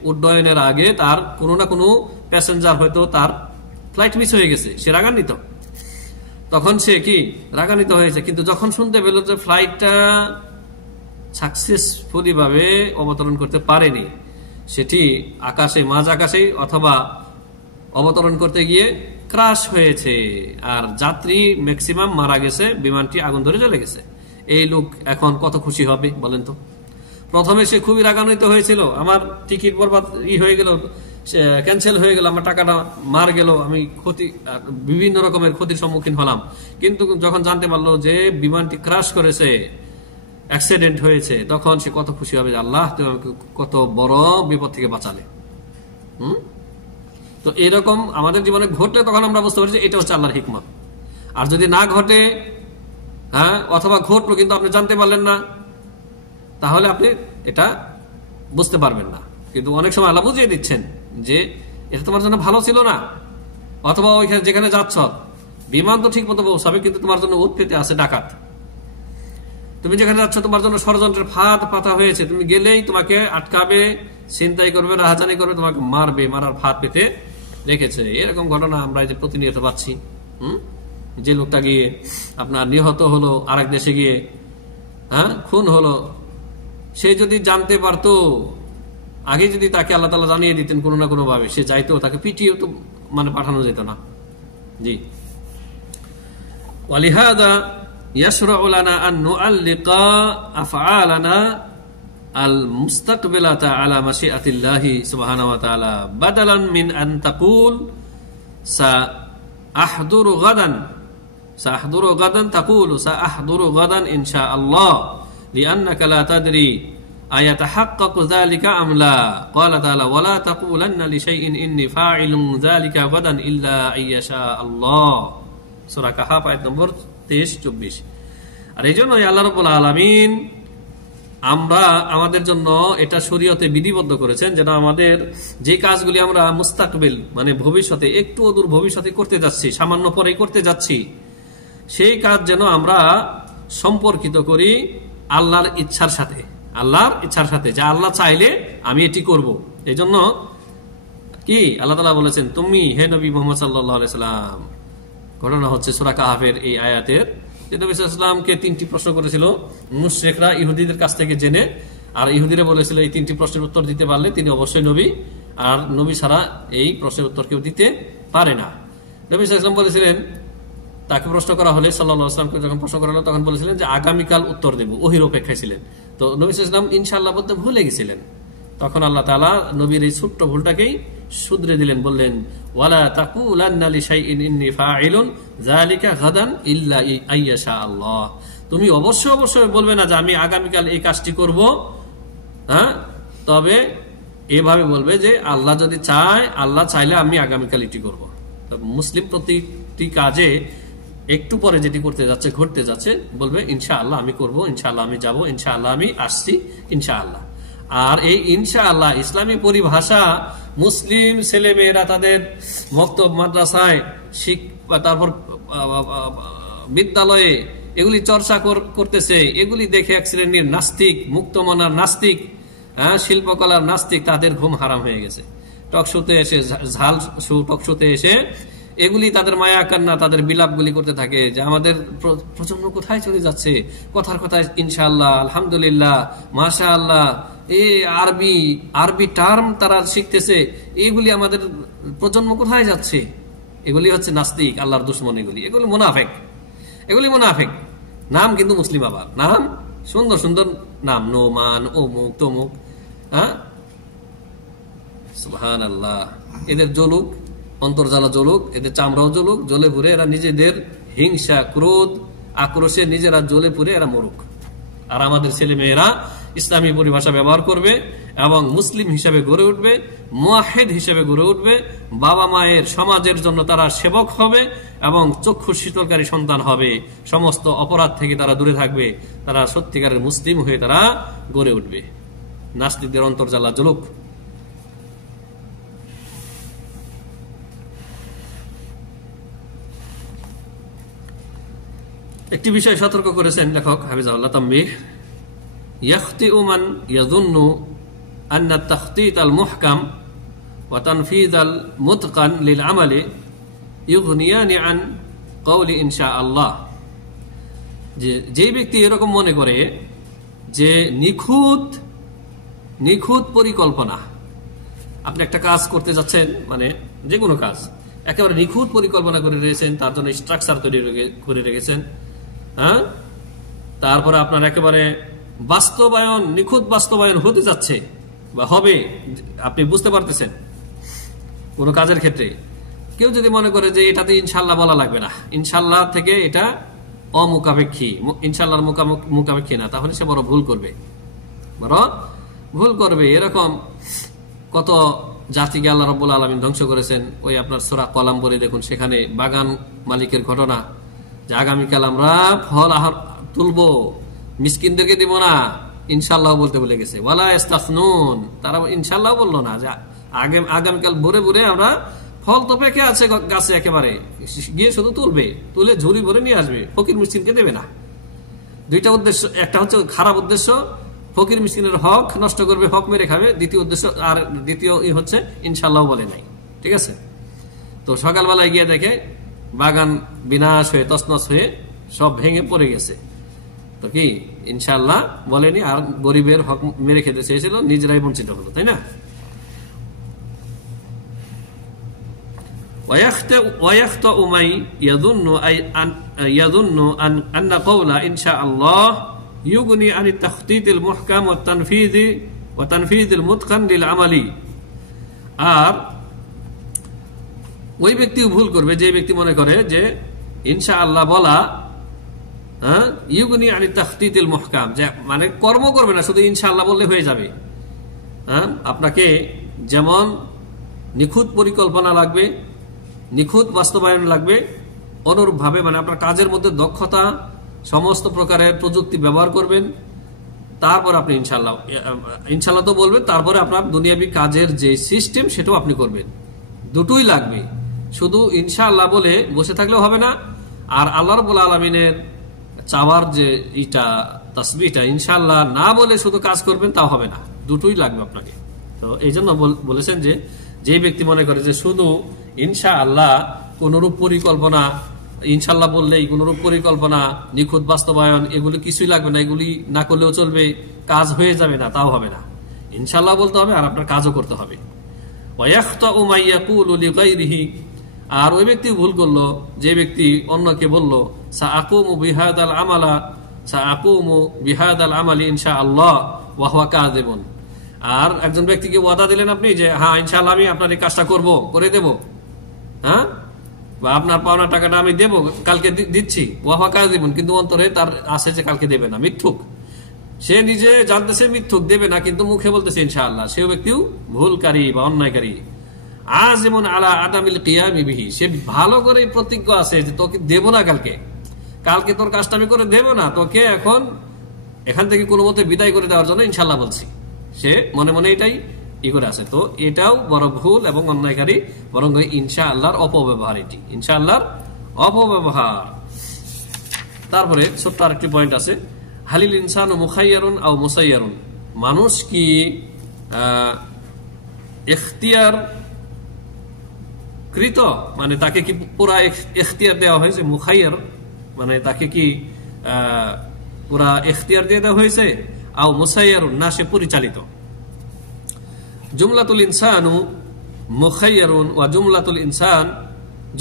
উড্ডয়নের আগে তার কোনো না কোনো প্যাসেঞ্জার হয়তো তার ফ্লাইট মিস হয়ে গেছে, সে রাগান্বিত। তখন সে কি রাগান্বিত হয়েছে, কিন্তু যখন শুনতে পেল যে ফ্লাইটটা সাকসেসফুলি ভাবে অবতরণ করতে পারেনি, সেটি আকাশে, মাঝ আকাশেই অথবা অবতরণ করতে গিয়ে ক্রাশ হয়েছে, আর যাত্রী ম্যাক্সিমাম মারা গেছে, বিমানটি আগুন ধরে জ্বলে গেছে, এই লোক এখন কত খুশি হবে বলেন তো। প্রথমে সে খুবই রাগান্বিত হয়েছিল, আমার টিকিট বরবাদ হয়ে গেল, ক্যান্সেল হয়ে গেল, আমার টাকাটা মার গেল, আমি ক্ষতি, বিভিন্ন রকমের ক্ষতির সম্মুখীন হলাম। কিন্তু যখন জানতে পারলো যে বিমানটি ক্রাশ করেছে, অ্যাক্সিডেন্ট হয়েছে, তখন সে কত খুশি হবে যে আল্লাহ তুমি আমাকে কত বড় বিপদ থেকে বাঁচালে। তো এরকম আমাদের জীবনে ঘটলে তখন আমরা বুঝতে পারি যে এটা হচ্ছে আল্লাহর হিকমত। আর যদি না ঘটে, হ্যাঁ, অথবা ঘটলো কিন্তু আপনি জানতে পারলেন না, তাহলে আপনি এটা বুঝতে পারবেন না। কিন্তু অনেক সময় আল্লাহ বুঝিয়ে দিচ্ছেন যে এটা তোমার জন্য ভালো ছিল না, অথবা ওইখানে যেখানে যাচ্ছ বিমান তো ঠিক মতো পৌঁছাবে, কিন্তু তোমার জন্য উৎপেতে আছে ডাকাত। তুমি যেখানে যাচ্ছ তোমার জন্য ষড়যন্ত্রের ফাঁদ পাতা হয়েছে, তুমি গেলেই তোমাকে আটকাবে, ছিনতাই করবে, রাহাজানি করবে, তোমাকে মারবে, মারার ফাঁদ পেতে রেখেছে। এরকম ঘটনা আমরা এই যে প্রতিনিয়ত পাচ্ছি। যে লোকটা গিয়ে আপনার নিহত হলো আরেক দেশে গিয়ে, হ্যাঁ, খুন হলো, সে যদি জানতে পারতো, আগে যদি তাকে আল্লাহ তাআলা জানিয়ে দিতেন কোনো না কোনো ভাবে, সে যাইতো, তাকে পিটিয়েও তো মানে পাঠানো যেত না। জি, ওয়ালিহাদা ইয়াশরাউ লানা আন নুআল্লিকা আফআলানা আল মুস্তাকবিলাতা আলা মাশিআতিল্লাহি সুবহানাহু ওয়া তাআলা বাদালান মিন আন তাকুল সাআহদুরু গাদান তাকুলু সাআহদুরু গাদান ইনশাআল্লাহ লিআন্নাকা লা তাদরি আয়াতাহাক্কাকু যালিকা আম লা ক্বালা তাআলা ওয়ালা তাকুলান্না লিশাইইন ইন্নী ফাইলুন যালিকা গাদান ইল্লা আইয়াশা আল্লাহ। সূরা কাহাফ আয়াত নম্বর 23-24। আর এইজন্য আল্লাহ রাব্বুল আলামিন আমরা আমাদের জন্য এটা শরীয়তে বিধিবদ্ধ করেছেন যেন আমাদের যে কাজগুলি আমরা মুস্তাকবিল মানে ভবিষ্যতে একটু অদূর ভবিষ্যতে করতে যাচ্ছি, সামান্য পরেই করতে যাচ্ছি, সেই কাজ যেন আমরা সম্পর্কিত করি আল্লাহর ইচ্ছার সাথে, যে আল্লাহ চাইলে আমি এটি করব। এই জন্য কি আল্লাহ তাআলা বলেছেন, তুমি হে নবী মুহাম্মদ সাল্লাল্লাহু আলাইহি সাল্লাম, ঘটনা হচ্ছে সূরা কাহাফের এই আয়াতের, যে নবী সাল্লাল্লাহু আলাইহি সাল্লামকে 3টি প্রশ্ন করেছিল মুশরিকরা ইহুদিদের কাছ থেকে জেনে, আর ইহুদিরা বলেছিল এই 3টি প্রশ্নের উত্তর দিতে পারলে তিনি অবশ্যই নবী, আর নবী ছাড়া এই প্রশ্নের উত্তর কেউ দিতে পারে না। নবী সাল্লাল্লাহু আলাইহি সাল্লাম বলেছিলেন, তাকে প্রশ্ন করা হলে সাল্লাল্লাহু আলাইহি ওয়াসাল্লামকে যখন প্রশ্ন করা হলো তখন বলেছিলেন যে আগামীকাল উত্তর দেব, ওহির অপেক্ষায় ছিলেন। তো নবী সাল্লাল্লাহু আলাইহি ওয়াসাল্লাম ইনশাআল্লাহ বলতে ভুলে গেছিলেন। তখন আল্লাহ তাআলা নবীর এই ছোট্ট ভুলটাকেই শুধরে দিলেন, বললেন ওয়ালা তাকুলান্না লিশাইইন ইন্নী ফাইলুন যালিকা গাদান ইল্লা আইয়াশা আল্লাহ, তুমি অবশ্যই বলবে না যে আমি আগামীকাল এই কাজটি করব, হ্যাঁ, তবে এভাবে বলবে যে আল্লাহ যদি চায়, আল্লাহ চাইলে আমি আগামীকাল এটি করব। মুসলিম প্রতিটি কাজে একটু পরে যেটি করতে যাচ্ছে, ঘটতে যাচ্ছে, বলবে ইনশাআল্লাহ আমি করব, ইনশাআল্লাহ আমি যাব, ইনশাআল্লাহ আমি আসছি, ইনশাআল্লাহ। আর এই ইনশাআল্লাহ ইসলামী পরিভাষা মুসলিম ছেলে মেয়েরা তাদের মক্তব মাদ্রাসায় তারপর বিদ্যালয়ে এগুলি চর্চা করতেছে, এগুলি দেখে এক শ্রেণীর নাস্তিক, মুক্তমনার নাস্তিক, শিল্পকলার নাস্তিক, তাদের ঘুম হারাম হয়ে গেছে। টকশোতে এসে টকশোতে এসে এগুলি তাদের মায়া কান্না, তাদের বিলাপগুলি করতে থাকে যে আমাদের প্রজন্ম কোথায় চলে যাচ্ছে, কথার কথায় ইনশাআল্লাহ, আলহামদুলিল্লাহ, মাশাআল্লাহ, এই আরবি টার্ম তারা শিখতেছে, এগুলি আমাদের প্রজন্ম কোথায় যাচ্ছে। এগুলি হচ্ছে নাস্তিক, আল্লাহর দুশমন, এগুলি মুনাফেক। নাম কিন্তু মুসলিম, আবার নাম সুন্দর সুন্দর নাম, নোমান, অমুক তমুক, হ্যাঁ, সুবহানাল্লাহ। এদের জলুক, অন্তর্জালা জলুক, এদের চামড়াও জলুক, জ্বলে পুড়ে এরা নিজেদের হিংসা, ক্রোধ, আক্রোশে নিজেরা জ্বলে পুড়ে এরা মরুক। আর আমাদের ছেলে মেয়েরা ইসলামী পরিভাষা ব্যবহার করবে এবং মুসলিম হিসাবে গড়ে উঠবে, মুয়াহিদ হিসাবে গড়ে উঠবে, বাবা মায়ের সমাজের জন্য তারা সেবক হবে এবং চক্ষু শীতলকারী সন্তান হবে, সমস্ত অপরাধ থেকে তারা দূরে থাকবে, তারা সত্যিকারের মুসলিম হয়ে তারা গড়ে উঠবে। নাস্তিকদের অন্তর্জালা জ্বলুক। একটি বিষয় সতর্ক করেছেন লেখক হাফিজাহুল্লাহ তাম্বিহ, ইয়াখতিউ মান ইয়াযুন্নু আন্না তাখতিত আল মুহকাম ওয়া তানফিজ আল মুতকান লিল আমালি ইউগনিয়ানি আন কওলি ইনশাআল্লাহ। যে ব্যক্তি এরকম মনে করে যে নিখুঁত পরিকল্পনা, আপনি একটা কাজ করতে যাচ্ছেন, মানে যে কোনো কাজ একেবারে নিখুঁত পরিকল্পনা করে রেখেছেন, তার জন্য স্ট্রাকচার তৈরি করে রেখেছেন, হ্যাঁ, তারপরে আপনার একেবারে নিখুঁত বাস্তবায়ন হতে যাচ্ছে বা হবে, আপনি বুঝতে পারতেছেন কোন কাজের ক্ষেত্রে। কেউ যদি মনে করে যে এটাতে ইনশাল্লাহ বলা লাগবে না, ইনশাল্লাহ থেকে এটা অমুখাপেক্ষী, ইনশাল্লাহর মুখাপেক্ষী না, তাহলে সে বড় ভুল করবে। এরকম কত জাতিকে আল্লাহ রাব্বুল আলামিন ধ্বংস করেছেন। ওই আপনার সূরা কলাম বলে দেখুন, সেখানে বাগান মালিকের ঘটনা, যে আগামীকাল আমরা ফল তুলবো, মিসকিনদেরকে দিব না, ইনশাআল্লাহ বলতে বলে গেছে। ওয়ালা ইস্তাসনুন, তারা ইনশাআল্লাহ বললো না যে আগামীকাল ভোরে ভোরে আমরা ফল তো পেকে আছে গাছে, একেবারে গিয়ে শুধু তুলে ঝুড়ি ভরে নিয়ে আসবে, ফকির মিসকিনকে দেবে না। দুইটা উদ্দেশ্য, একটা হচ্ছে খারাপ উদ্দেশ্য, ফকির মিসকিনের হক নষ্ট করবে, হক মেরে খাবে, দ্বিতীয় উদ্দেশ্য, আর দ্বিতীয় হচ্ছে ইনশাআল্লাহ বলে নাই। ঠিক আছে, তো সকালবেলায় গিয়ে দেখে বাগান বিনাশ হয়ে তছনছ হয়ে সব ভেঙে পড়ে গেছে। তো কি ইনশাআল্লাহ বলেনি, আর গরিবের হক মেরে খেতে চেয়েছিল, নিজেরাই বঞ্চিত হলো, তাই না? ويخطأ من يظن أن قول إن شاء الله يغني عن التخطيط المحكم وتنفيذ المتقن للعمل। আর ওই ব্যক্তি ভুল করবে যে ব্যক্তি মনে করে যে ইনশাআল্লাহ বলা ইউগনি আনি তাখতিতিল মুহকাম, যে মানে কর্ম করবে না, শুধু ইনশাআল্লাহ বললে হয়ে যাবে। আপনাকে যেমন নিখুঁত পরিকল্পনা লাগবে, নিখুঁত বাস্তবায়ন লাগবে, অনুরূপভাবে মানে আপনার কাজের মধ্যে দক্ষতা, সমস্ত প্রকারের প্রযুক্তি ব্যবহার করবেন, তারপর আপনি ইনশাআল্লাহ তো বলবেন, তারপরে আপনার দুনিয়াবি কাজের যে সিস্টেম সেটাও আপনি করবেন। দুটোই লাগবে, শুধু ইনশাআল্লাহ বলে বসে থাকলেও হবে না, আর আল্লাহ রাব্বুল আলামিনের চাওয়ার যে এটা তাসবিহটা ইনশাআল্লাহ না বলে শুধু কাজ করবেন তাও হবে না, দুটোই লাগবে আপনাকে। তো এই জন্য বলেছেন যে ব্যক্তি মনে করে যে শুধু ইনশাআল্লাহ কোনরূপ পরিকল্পনা, ইনশাআল্লাহ বললেই কোনরূপ পরিকল্পনা, নিখুঁত বাস্তবায়ন এগুলি কিছুই লাগবে না, এগুলি না করলেও চলবে, কাজ হয়ে যাবে না, তাও হবে না। ইনশাআল্লাহ বলতে হবে আর আপনার কাজও করতে হবে। আর ওই ব্যক্তি ভুল করলো যে ব্যক্তি অন্যকে বলল সাআকুমু বিহাদাল আমালি ইনশাআল্লাহ ওয়া হুয়া কাযিবুন। আর একজন ব্যক্তিকে ওয়াদা দিলেন আপনি যে হ্যাঁ ইনশাআল্লাহ আমি আপনার এই কাজটা করে দেব, হ্যাঁ, বা আপনার পাওনা টাকাটা আমি দেব, কালকে দিচ্ছি, ওয়া হুয়া কাযিবুন, কিন্তু অন্তরে তার আছে যে কালকে দেবে না, মিথ্যুক। সে নিজে জানতেছে মিথ্যুক, দেবে না, কিন্তু মুখে বলতেছে ইনশাআল্লাহ। সেও ব্যক্তিও ভুলকারী বা অন্যায়কারী। আজিমুন আলা আদামিল কিয়ামি বিহি, সে ভালো করে প্রতিজ্ঞ আছে যে তোকে দেব না, কালকে তোর কাজটা আমি করে দেব না, তোকে এখান থেকে কোনো মতে বিদায় করে দেওয়ার জন্য ইনশাআল্লাহ বলছি। সে মনে মনে এটাই করে আছে। তো এটাও বড় ভুল এবং অন্যায়কারী, বরং ইনশাআল্লাহর অপব্যবহার, এটি ইনশাআল্লাহর অপব্যবহার। তারপরে ছোট্ট আরেকটি পয়েন্ট আছে, হালিল ইনসানু মুখাইয়ারুন আও মুসাইয়ারুন, মানুষ কি ইখতিয়ার কৃত, মানে তাকে কি পুরা ইখতিয়ার দেওয়া হয়েছে, মুখাইয়ার মানে তাকে কি পুরা ইখতিয়ার দিয়ে দেওয়া হয়েছে, আও মুসাইয়ারুন না সে পরিচালিত। জুমলাতুল ইনসানু মুখাইয়ারুন ওয়া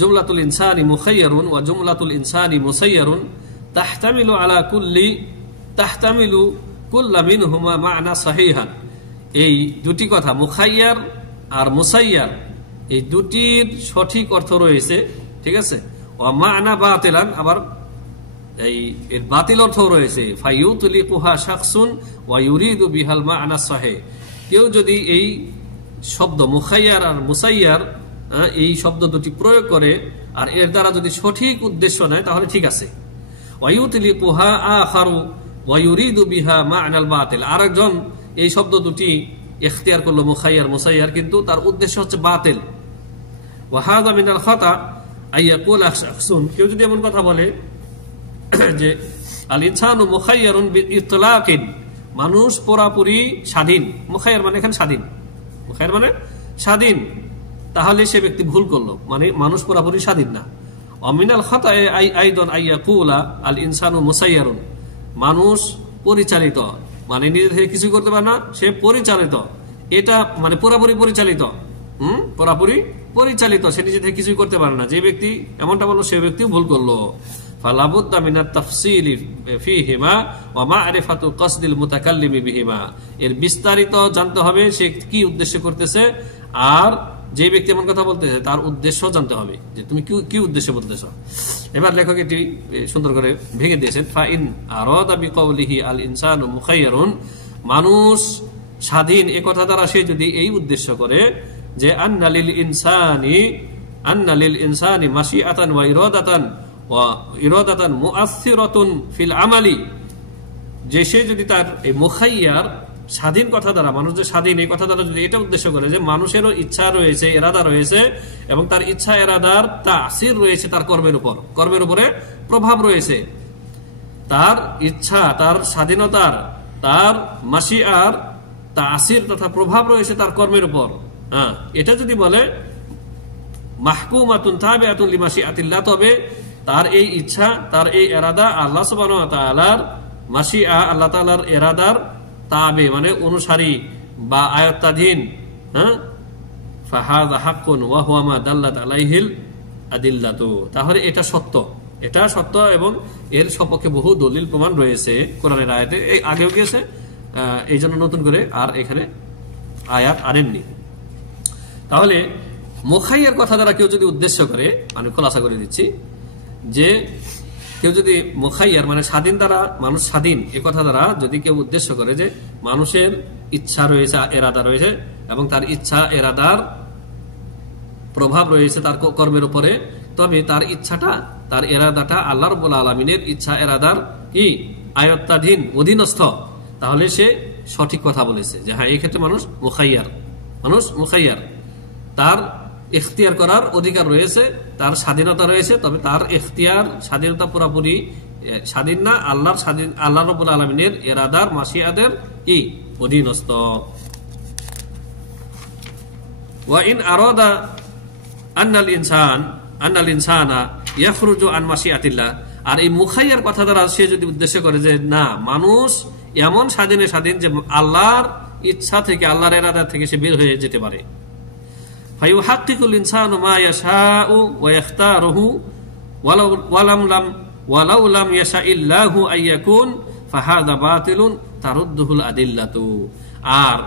জুমলাতুল ইনসানি মুখাইয়ারুন ওয়া জুমলাতুল ইনসানি মুসাইয়ারুন তাহতামিলু কুল্লা মিনহুমা মা'না সাহিহান। এই দুটি কথা মুখাইয়ার আর মুসাইয়ার, এই দুটির সঠিক অর্থ রয়েছে, ঠিক আছে। ওয়া মা'না বাতিলান, আবার এই এর বাতিল অর্থ রয়েছে। ফায়ুতলিকুহা শাখসুন ওয়া ইউরিদু বিহাল মা'না সাহিহ, কেউ যদি এই শব্দ মুখাইয়ার আর মুসাইয়ার এই শব্দ দুটি প্রয়োগ করে আর এর দ্বারা যদি সঠিক উদ্দেশ্য নেয় তাহলে ঠিক আছে। ওয়ায়ুতলিকুহা আখারু ওয়া ইউরিদু বিহা মা'নাল বাতিল, আরেকজন এই শব্দ দুটি ইখতিয়ার করলো মুখাইয়ার মুসাইয়ার, কিন্তু তার উদ্দেশ্য হচ্ছে বাতিল। ওয়া হাযা মিনাল খাতা আইয়াকুলা শাখসুন, কেউ যদি এমন কথা বলে যে আল ইনসানু মুখাইয়ারুন বিইতলাকিন, মানুষ পুরাপুরি স্বাধীন, মুখাইয়ার মানে এখানে স্বাধীন, মুখাইয়ার মানে স্বাধীন, তাহলে সে ব্যক্তি ভুল করলো, মানে মানুষ পুরাপুরি স্বাধীন না। অমিনাল খাতা আইদান আইয়াকুলা আল ইনসানু মুসাইয়ারুন, মানুষ পরিচালিত, মানে নিজে থেকে কিছু করতে পারে না, সে পরিচালিত, এটা মানে পুরাপুরি পরিচালিত, পুরাপুরি পরিচালিত, সে নিজে থেকে কিছুই করতে পারে না। যে ব্যক্তি এমনটা বললো সে ব্যক্তি ভুল করলো। ফালাবুদ্দা মিনাত তাফসিলি ফীহিমা ওয়া মা'রিফাতু কসদিল মুতাকাল্লিমি বিহিমা, এর বিস্তারিত জানতে হবে সে কি উদ্দেশ্য করতেছে, আর যে ব্যক্তি এমন কথা বলতেছে তার উদ্দেশ্য জানতে হবে যে তুমি কি উদ্দেশ্য বলতেছ। এবার লেখক এটি সুন্দর করে ভেঙে দিয়েছেন। ফাইন আরাদা বিকাউলিহি আল ইনসানু মুখাইয়ারুন, মানুষ স্বাধীন, এ কথা দ্বারা সে যদি এই উদ্দেশ্য করে যে আন্না লিল ইনসানি মাশিআতান ওয়া ইরাদাতান মুআসসিরাতুন ফিল আমালি, যে সে যদি তার এই মুখাইয়ার স্বাধীন কথা দ্বারা, মানুষ যে স্বাধীন এই কথা দ্বারা যদি এটা উদ্দেশ্য করে যে মানুষেরও ইচ্ছা রয়েছে, এরাদা রয়েছে, এবং তার ইচ্ছা এরাদার তাসির রয়েছে তার কর্মের উপরে প্রভাব রয়েছে, তার ইচ্ছা, তার স্বাধীনতার, তার মাশিআর তাসির তথা প্রভাব রয়েছে তার কর্মের উপর, এটা যদি বলে মাহকুমাতুন তাবিআতুন লিমাশিআতিল্লাহ, তবে তার এই ইচ্ছা, তার এই এরাদা আল্লাহ সুবহানাহু ওয়া তাআলার মাশিআ, আল্লাহ তাআলার এরাদার তাবে মানে অনুসারী বা আয়ত্তাধীন, ফাহাযা হাক্কুন ওয়া হুয়া মা দাল্লাত আলাইহিল আদিল্লাতু, তাহলে এটা সত্য, এটা সত্য এবং এর সপক্ষে বহু দলিল প্রমাণ রয়েছে কোরআনের আয়াতে, এই আগেও গিয়েছে, এই জন্য নতুন করে আর এখানে আয়াত আনেননি। তাহলে মুখাইয়ার কথা দ্বারা কেউ যদি উদ্দেশ্য করে, আমি খোলাসা করে দিচ্ছি যে কেউ যদি মুখাইয়ার মানে স্বাধীন দ্বারা, মানুষ স্বাধীন এ কথা দ্বারা যদি কেউ উদ্দেশ্য করে যে মানুষের ইচ্ছা রয়েছে, এরাদা রয়েছে এবং তার ইচ্ছা এরাদার প্রভাব রয়েছে তার কর্মের উপরে, তবে তার ইচ্ছাটা, তার এরাদাটা আল্লাহ রাব্বুল আলামিনের ইচ্ছা এরাদার কি আয়ত্তাধীন, অধীনস্থ, তাহলে সে সঠিক কথা বলেছে যে হ্যাঁ এই ক্ষেত্রে মানুষ মুখাইয়ার, তার ইখতিয়ার করার অধিকার রয়েছে, তার স্বাধীনতা রয়েছে, তবে তার ইখতিয়ার স্বাধীনতা পুরোপুরি স্বাধীন না, আল্লাহ রাব্বুল আলামিনের ইরাদার মাশিয়াতের কি অধীনস্থ। ওয়া ইন আরাদা আন্নাল ইনসানা ইয়াখরুজু আন মাশিয়াতিল্লাহ, আর এই মুখাইয়ার কথা দ্বারা সে যদি উদ্দেশ্য করে যে না মানুষ এমন স্বাধীন যে আল্লাহর ইচ্ছা থেকে, আল্লাহর ইরাদা থেকে সে বের হয়ে যেতে পারে, ফায়ুহাক্কিকুল ইনসানু মা ইয়াশাউ ওয়া ইখতারুহু ওয়ালাউ লাম ইয়াশাইল্লাহু আইয়াকুন ফাহাযা বাতিলুন তারুদ্দুহুল আদিল্লাতু। আর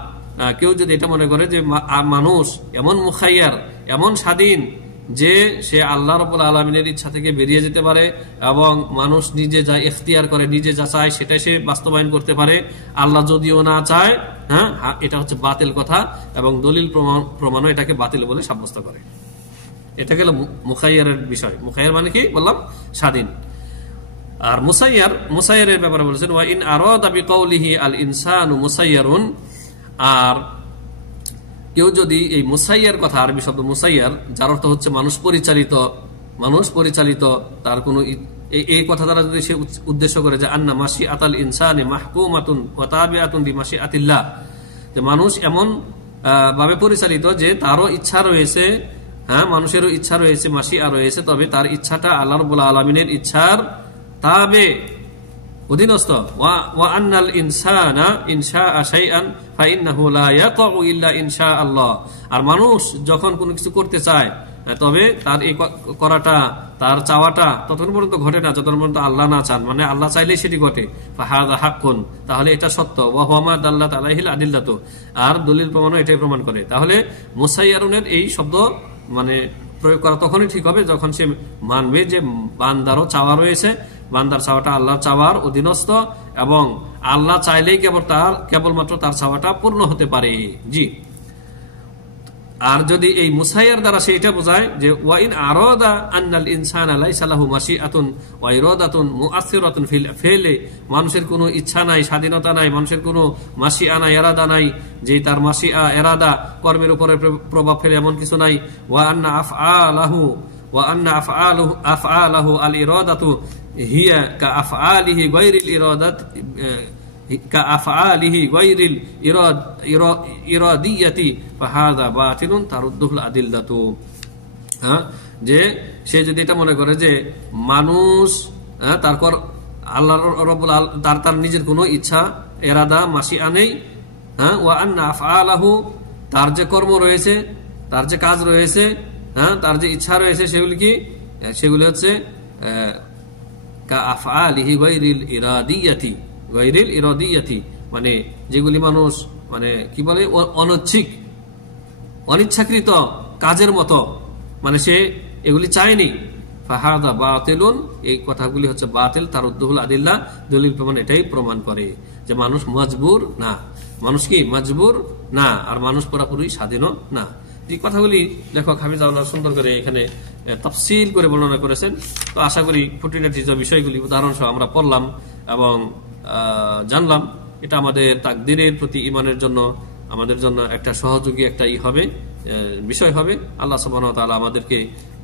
কেউ যদি এটা মনে করে যে মানুষ এমন মুখাইয়ার, এমন স্বাধীন যে সে আল্লাহ রাব্বুল আলামিনের ইচ্ছা থেকে বেরিয়ে যেতে পারে এবং মানুষ নিজে যা ইখতিয়ার করে, নিজে যা চায় সেটাই সে বাস্তবায়ন করতে পারে, আল্লাহ যদিও না চায়, হ্যাঁ এটা হচ্ছে বাতিল কথা এবং দলিল প্রমাণও এটাকে বাতিল বলে সাব্যস্ত করে। এটা গেল মুখাইয়ারের বিষয়। মুখাইয়ার মানে কি বললাম? স্বাধীন। আর মুসাইয়ারের ব্যাপারে বলেছেন ওয়া ইন আরাদা বিকাউলিহি আল ইনসানু মুসাইয়ারুন, আর কেউ যদি এই মুসাইয়ার কথা, আরবি শব্দ মুসাইয়ার যার অর্থ হচ্ছে মানুষ পরিচালিত, তার কোন এই কথা দ্বারা যদি সে উদ্দেশ্য করে যে আন্না মাশিআতাল ইনসানি মাহকুমাতুন ওয়া তাবিআতুন বিমাশিআতিল্লাহ, যে মানুষ এমন ভাবে পরিচালিত যে তারও ইচ্ছা রয়েছে, হ্যাঁ মানুষেরও ইচ্ছা রয়েছে, মাশিআ রয়েছে, তবে তার ইচ্ছাটা আল্লাহ রাব্বুল আলামিনের ইচ্ছার তাবে অধীনস্থ। ওয়া আন্নাল ইনসানা ইনশাআ শাইআন ফাইন্নাহু লা ইয়াকাউ ইল্লা ইনশাআল্লাহ, আর মানুষ যখন কোনো কিছু করতে চায় তবে তার এই করাটা, তার চাওয়াটা ততক্ষণ পর্যন্ত ঘটে না যতক্ষণ পর্যন্ত আল্লাহ না চান, মানে আল্লাহ চাইলেই সেটি ঘটে। ফাহাযা হাক্কুন, তাহলে এটা সত্য। ওয়া হুয়া মা দাল্লাত আলাইহিল আদিল্লাতু, আর দলিল প্রমাণও এটাই প্রমাণ করে। তাহলে মুসাইয়ারুনের এই শব্দ মানে প্রয়োগ করা তখনই ঠিক হবে যখন সে মানবে যে বান্দারও চাওয়া রয়েছে, বান্দার চাওয়াটা আল্লাহর চাওয়ার অধীনস্থ এবং আল্লাহ চাইলেই কেবলমাত্র তার চাওয়াটা পূর্ণ হতে পারে। জি। আর যদি এই মুসাইয়ার দ্বারা সে এটা বোঝায় যে ওয়া ইন আরাদা আন্নাল ইনসানা লাইসা লাহু মাশিআতুন ওয়া ইরাদাতুন মুআসসিরাতুন ফিল ফিলি, মানুষের কোনো ইচ্ছা নাই, স্বাধীনতা নাই, মানুষের কোনো মাশিআ নাই, ইরাদা নাই, যে তার মাশিআ ইরাদা কর্মের উপরে প্রভাব ফেলে এমন কিছু নাই। ওয়া আন্না আফআলাহু আল ইরাদাতু হিয়া কা আফআলিহি গায়রিল ইরাদাত কাআফআলিহি গায়রিল ইরাদিয়াতি ফাহাযা বাতিলুন তারুদ্দুহুল আদিল্লাতু। হ্যাঁ, যে সে যদি এটা মনে করে যে মানুষ তারপর আল্লাহ রাব্বুল তার নিজের কোনো ইচ্ছা এরাদা মাশিআ নেই, হ্যাঁ, ওয়া আন্না আফআলাহু, তার যে কর্ম রয়েছে, তার যে কাজ রয়েছে, হ্যাঁ, তার যে ইচ্ছা রয়েছে, সেগুলি হচ্ছে কাআফআলিহি গায়রিল ইরাদিয়াতি, মানে যেগুলি মানুষ মানে কি বলে অনিচ্ছাকৃত কাজের মতো, মানে সে এগুলি চায়নি। ফাহাযা বাতিলুন, এই কথাগুলি হচ্ছে বাতিল, তারুদ্দুহুল আদিল্লাহ, দলিল প্রমাণ এটাই প্রমাণ করে যে মানুষ মজবুর না, মানুষ কি মজবুর না, আর মানুষ পুরোপুরি স্বাধীন না। এই কথাগুলি লেখক হাফিজাহুল্লাহ সুন্দর করে এখানে তাফসীল করে বর্ণনা করেছেন। তো আশা করি খুঁটিনাটি যে বিষয়গুলি উদাহরণ সহ আমরা পড়লাম এবং জানলাম, এটা আমাদের তাকদীরের প্রতি ঈমানের জন্য আমাদের জন্য একটা সহযোগী একটা বিষয় হবে। আল্লাহ সুবহানাহু ওয়া তাআলা আমাদেরকে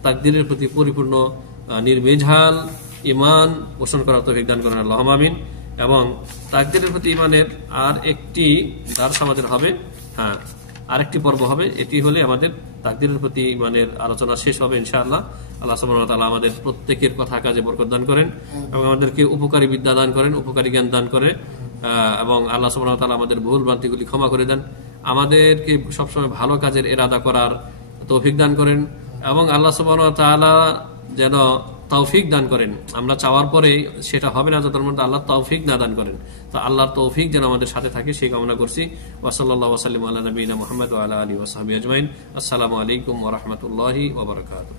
তাকদীরের প্রতি পরিপূর্ণ নির্ভেজাল ঈমান পোষণ করার তৌফিক দান করেন, আল্লাহুম্মা আমিন। এবং তাকদীরের প্রতি ঈমানের আর একটি দার্স আমাদের হবে, হ্যাঁ আরেকটি পর্ব হবে, এটি হলে আমাদের তাকদীরের প্রতি ঈমানের আলোচনা শেষ হবে ইনশাআল্লাহ। আল্লাহ সুবহানাহু ওয়া তাআলা আমাদের প্রত্যেকের কথা কাজে বরকত দান করেন এবং আমাদেরকে উপকারী বিদ্যা দান করেন, উপকারী জ্ঞান দান করে, এবং আল্লাহ সুবহানাহু ওয়া তাআলা আমাদের ভুল ভ্রান্তিগুলি ক্ষমা করে দেন। আমাদেরকে সবসময় ভালো কাজের ইরাদা করার তৌফিক দান করেন এবং আল্লাহ সুবহানাহু ওয়া তাআলা যেন তৌফিক দান করেন। আমরা চাওয়ার পরে সেটা হবে না যতক্ষণ পর্যন্ত আল্লাহ তৌফিক না দান করেন। তো আল্লাহর তৌফিক যেন আমাদের সাথে থাকে সেই কামনা করছি। ওয়া সাল্লাল্লাহু ওয়া সাল্লাম আলা নবিয়িনা মুহাম্মদ ওয়া আলা আলিহি ওয়া সাহবিহি আজমাইন। আসসালামু আলাইকুম ওয়া রাহমাতুল্লাহি ওয়া বারাকাতুহু।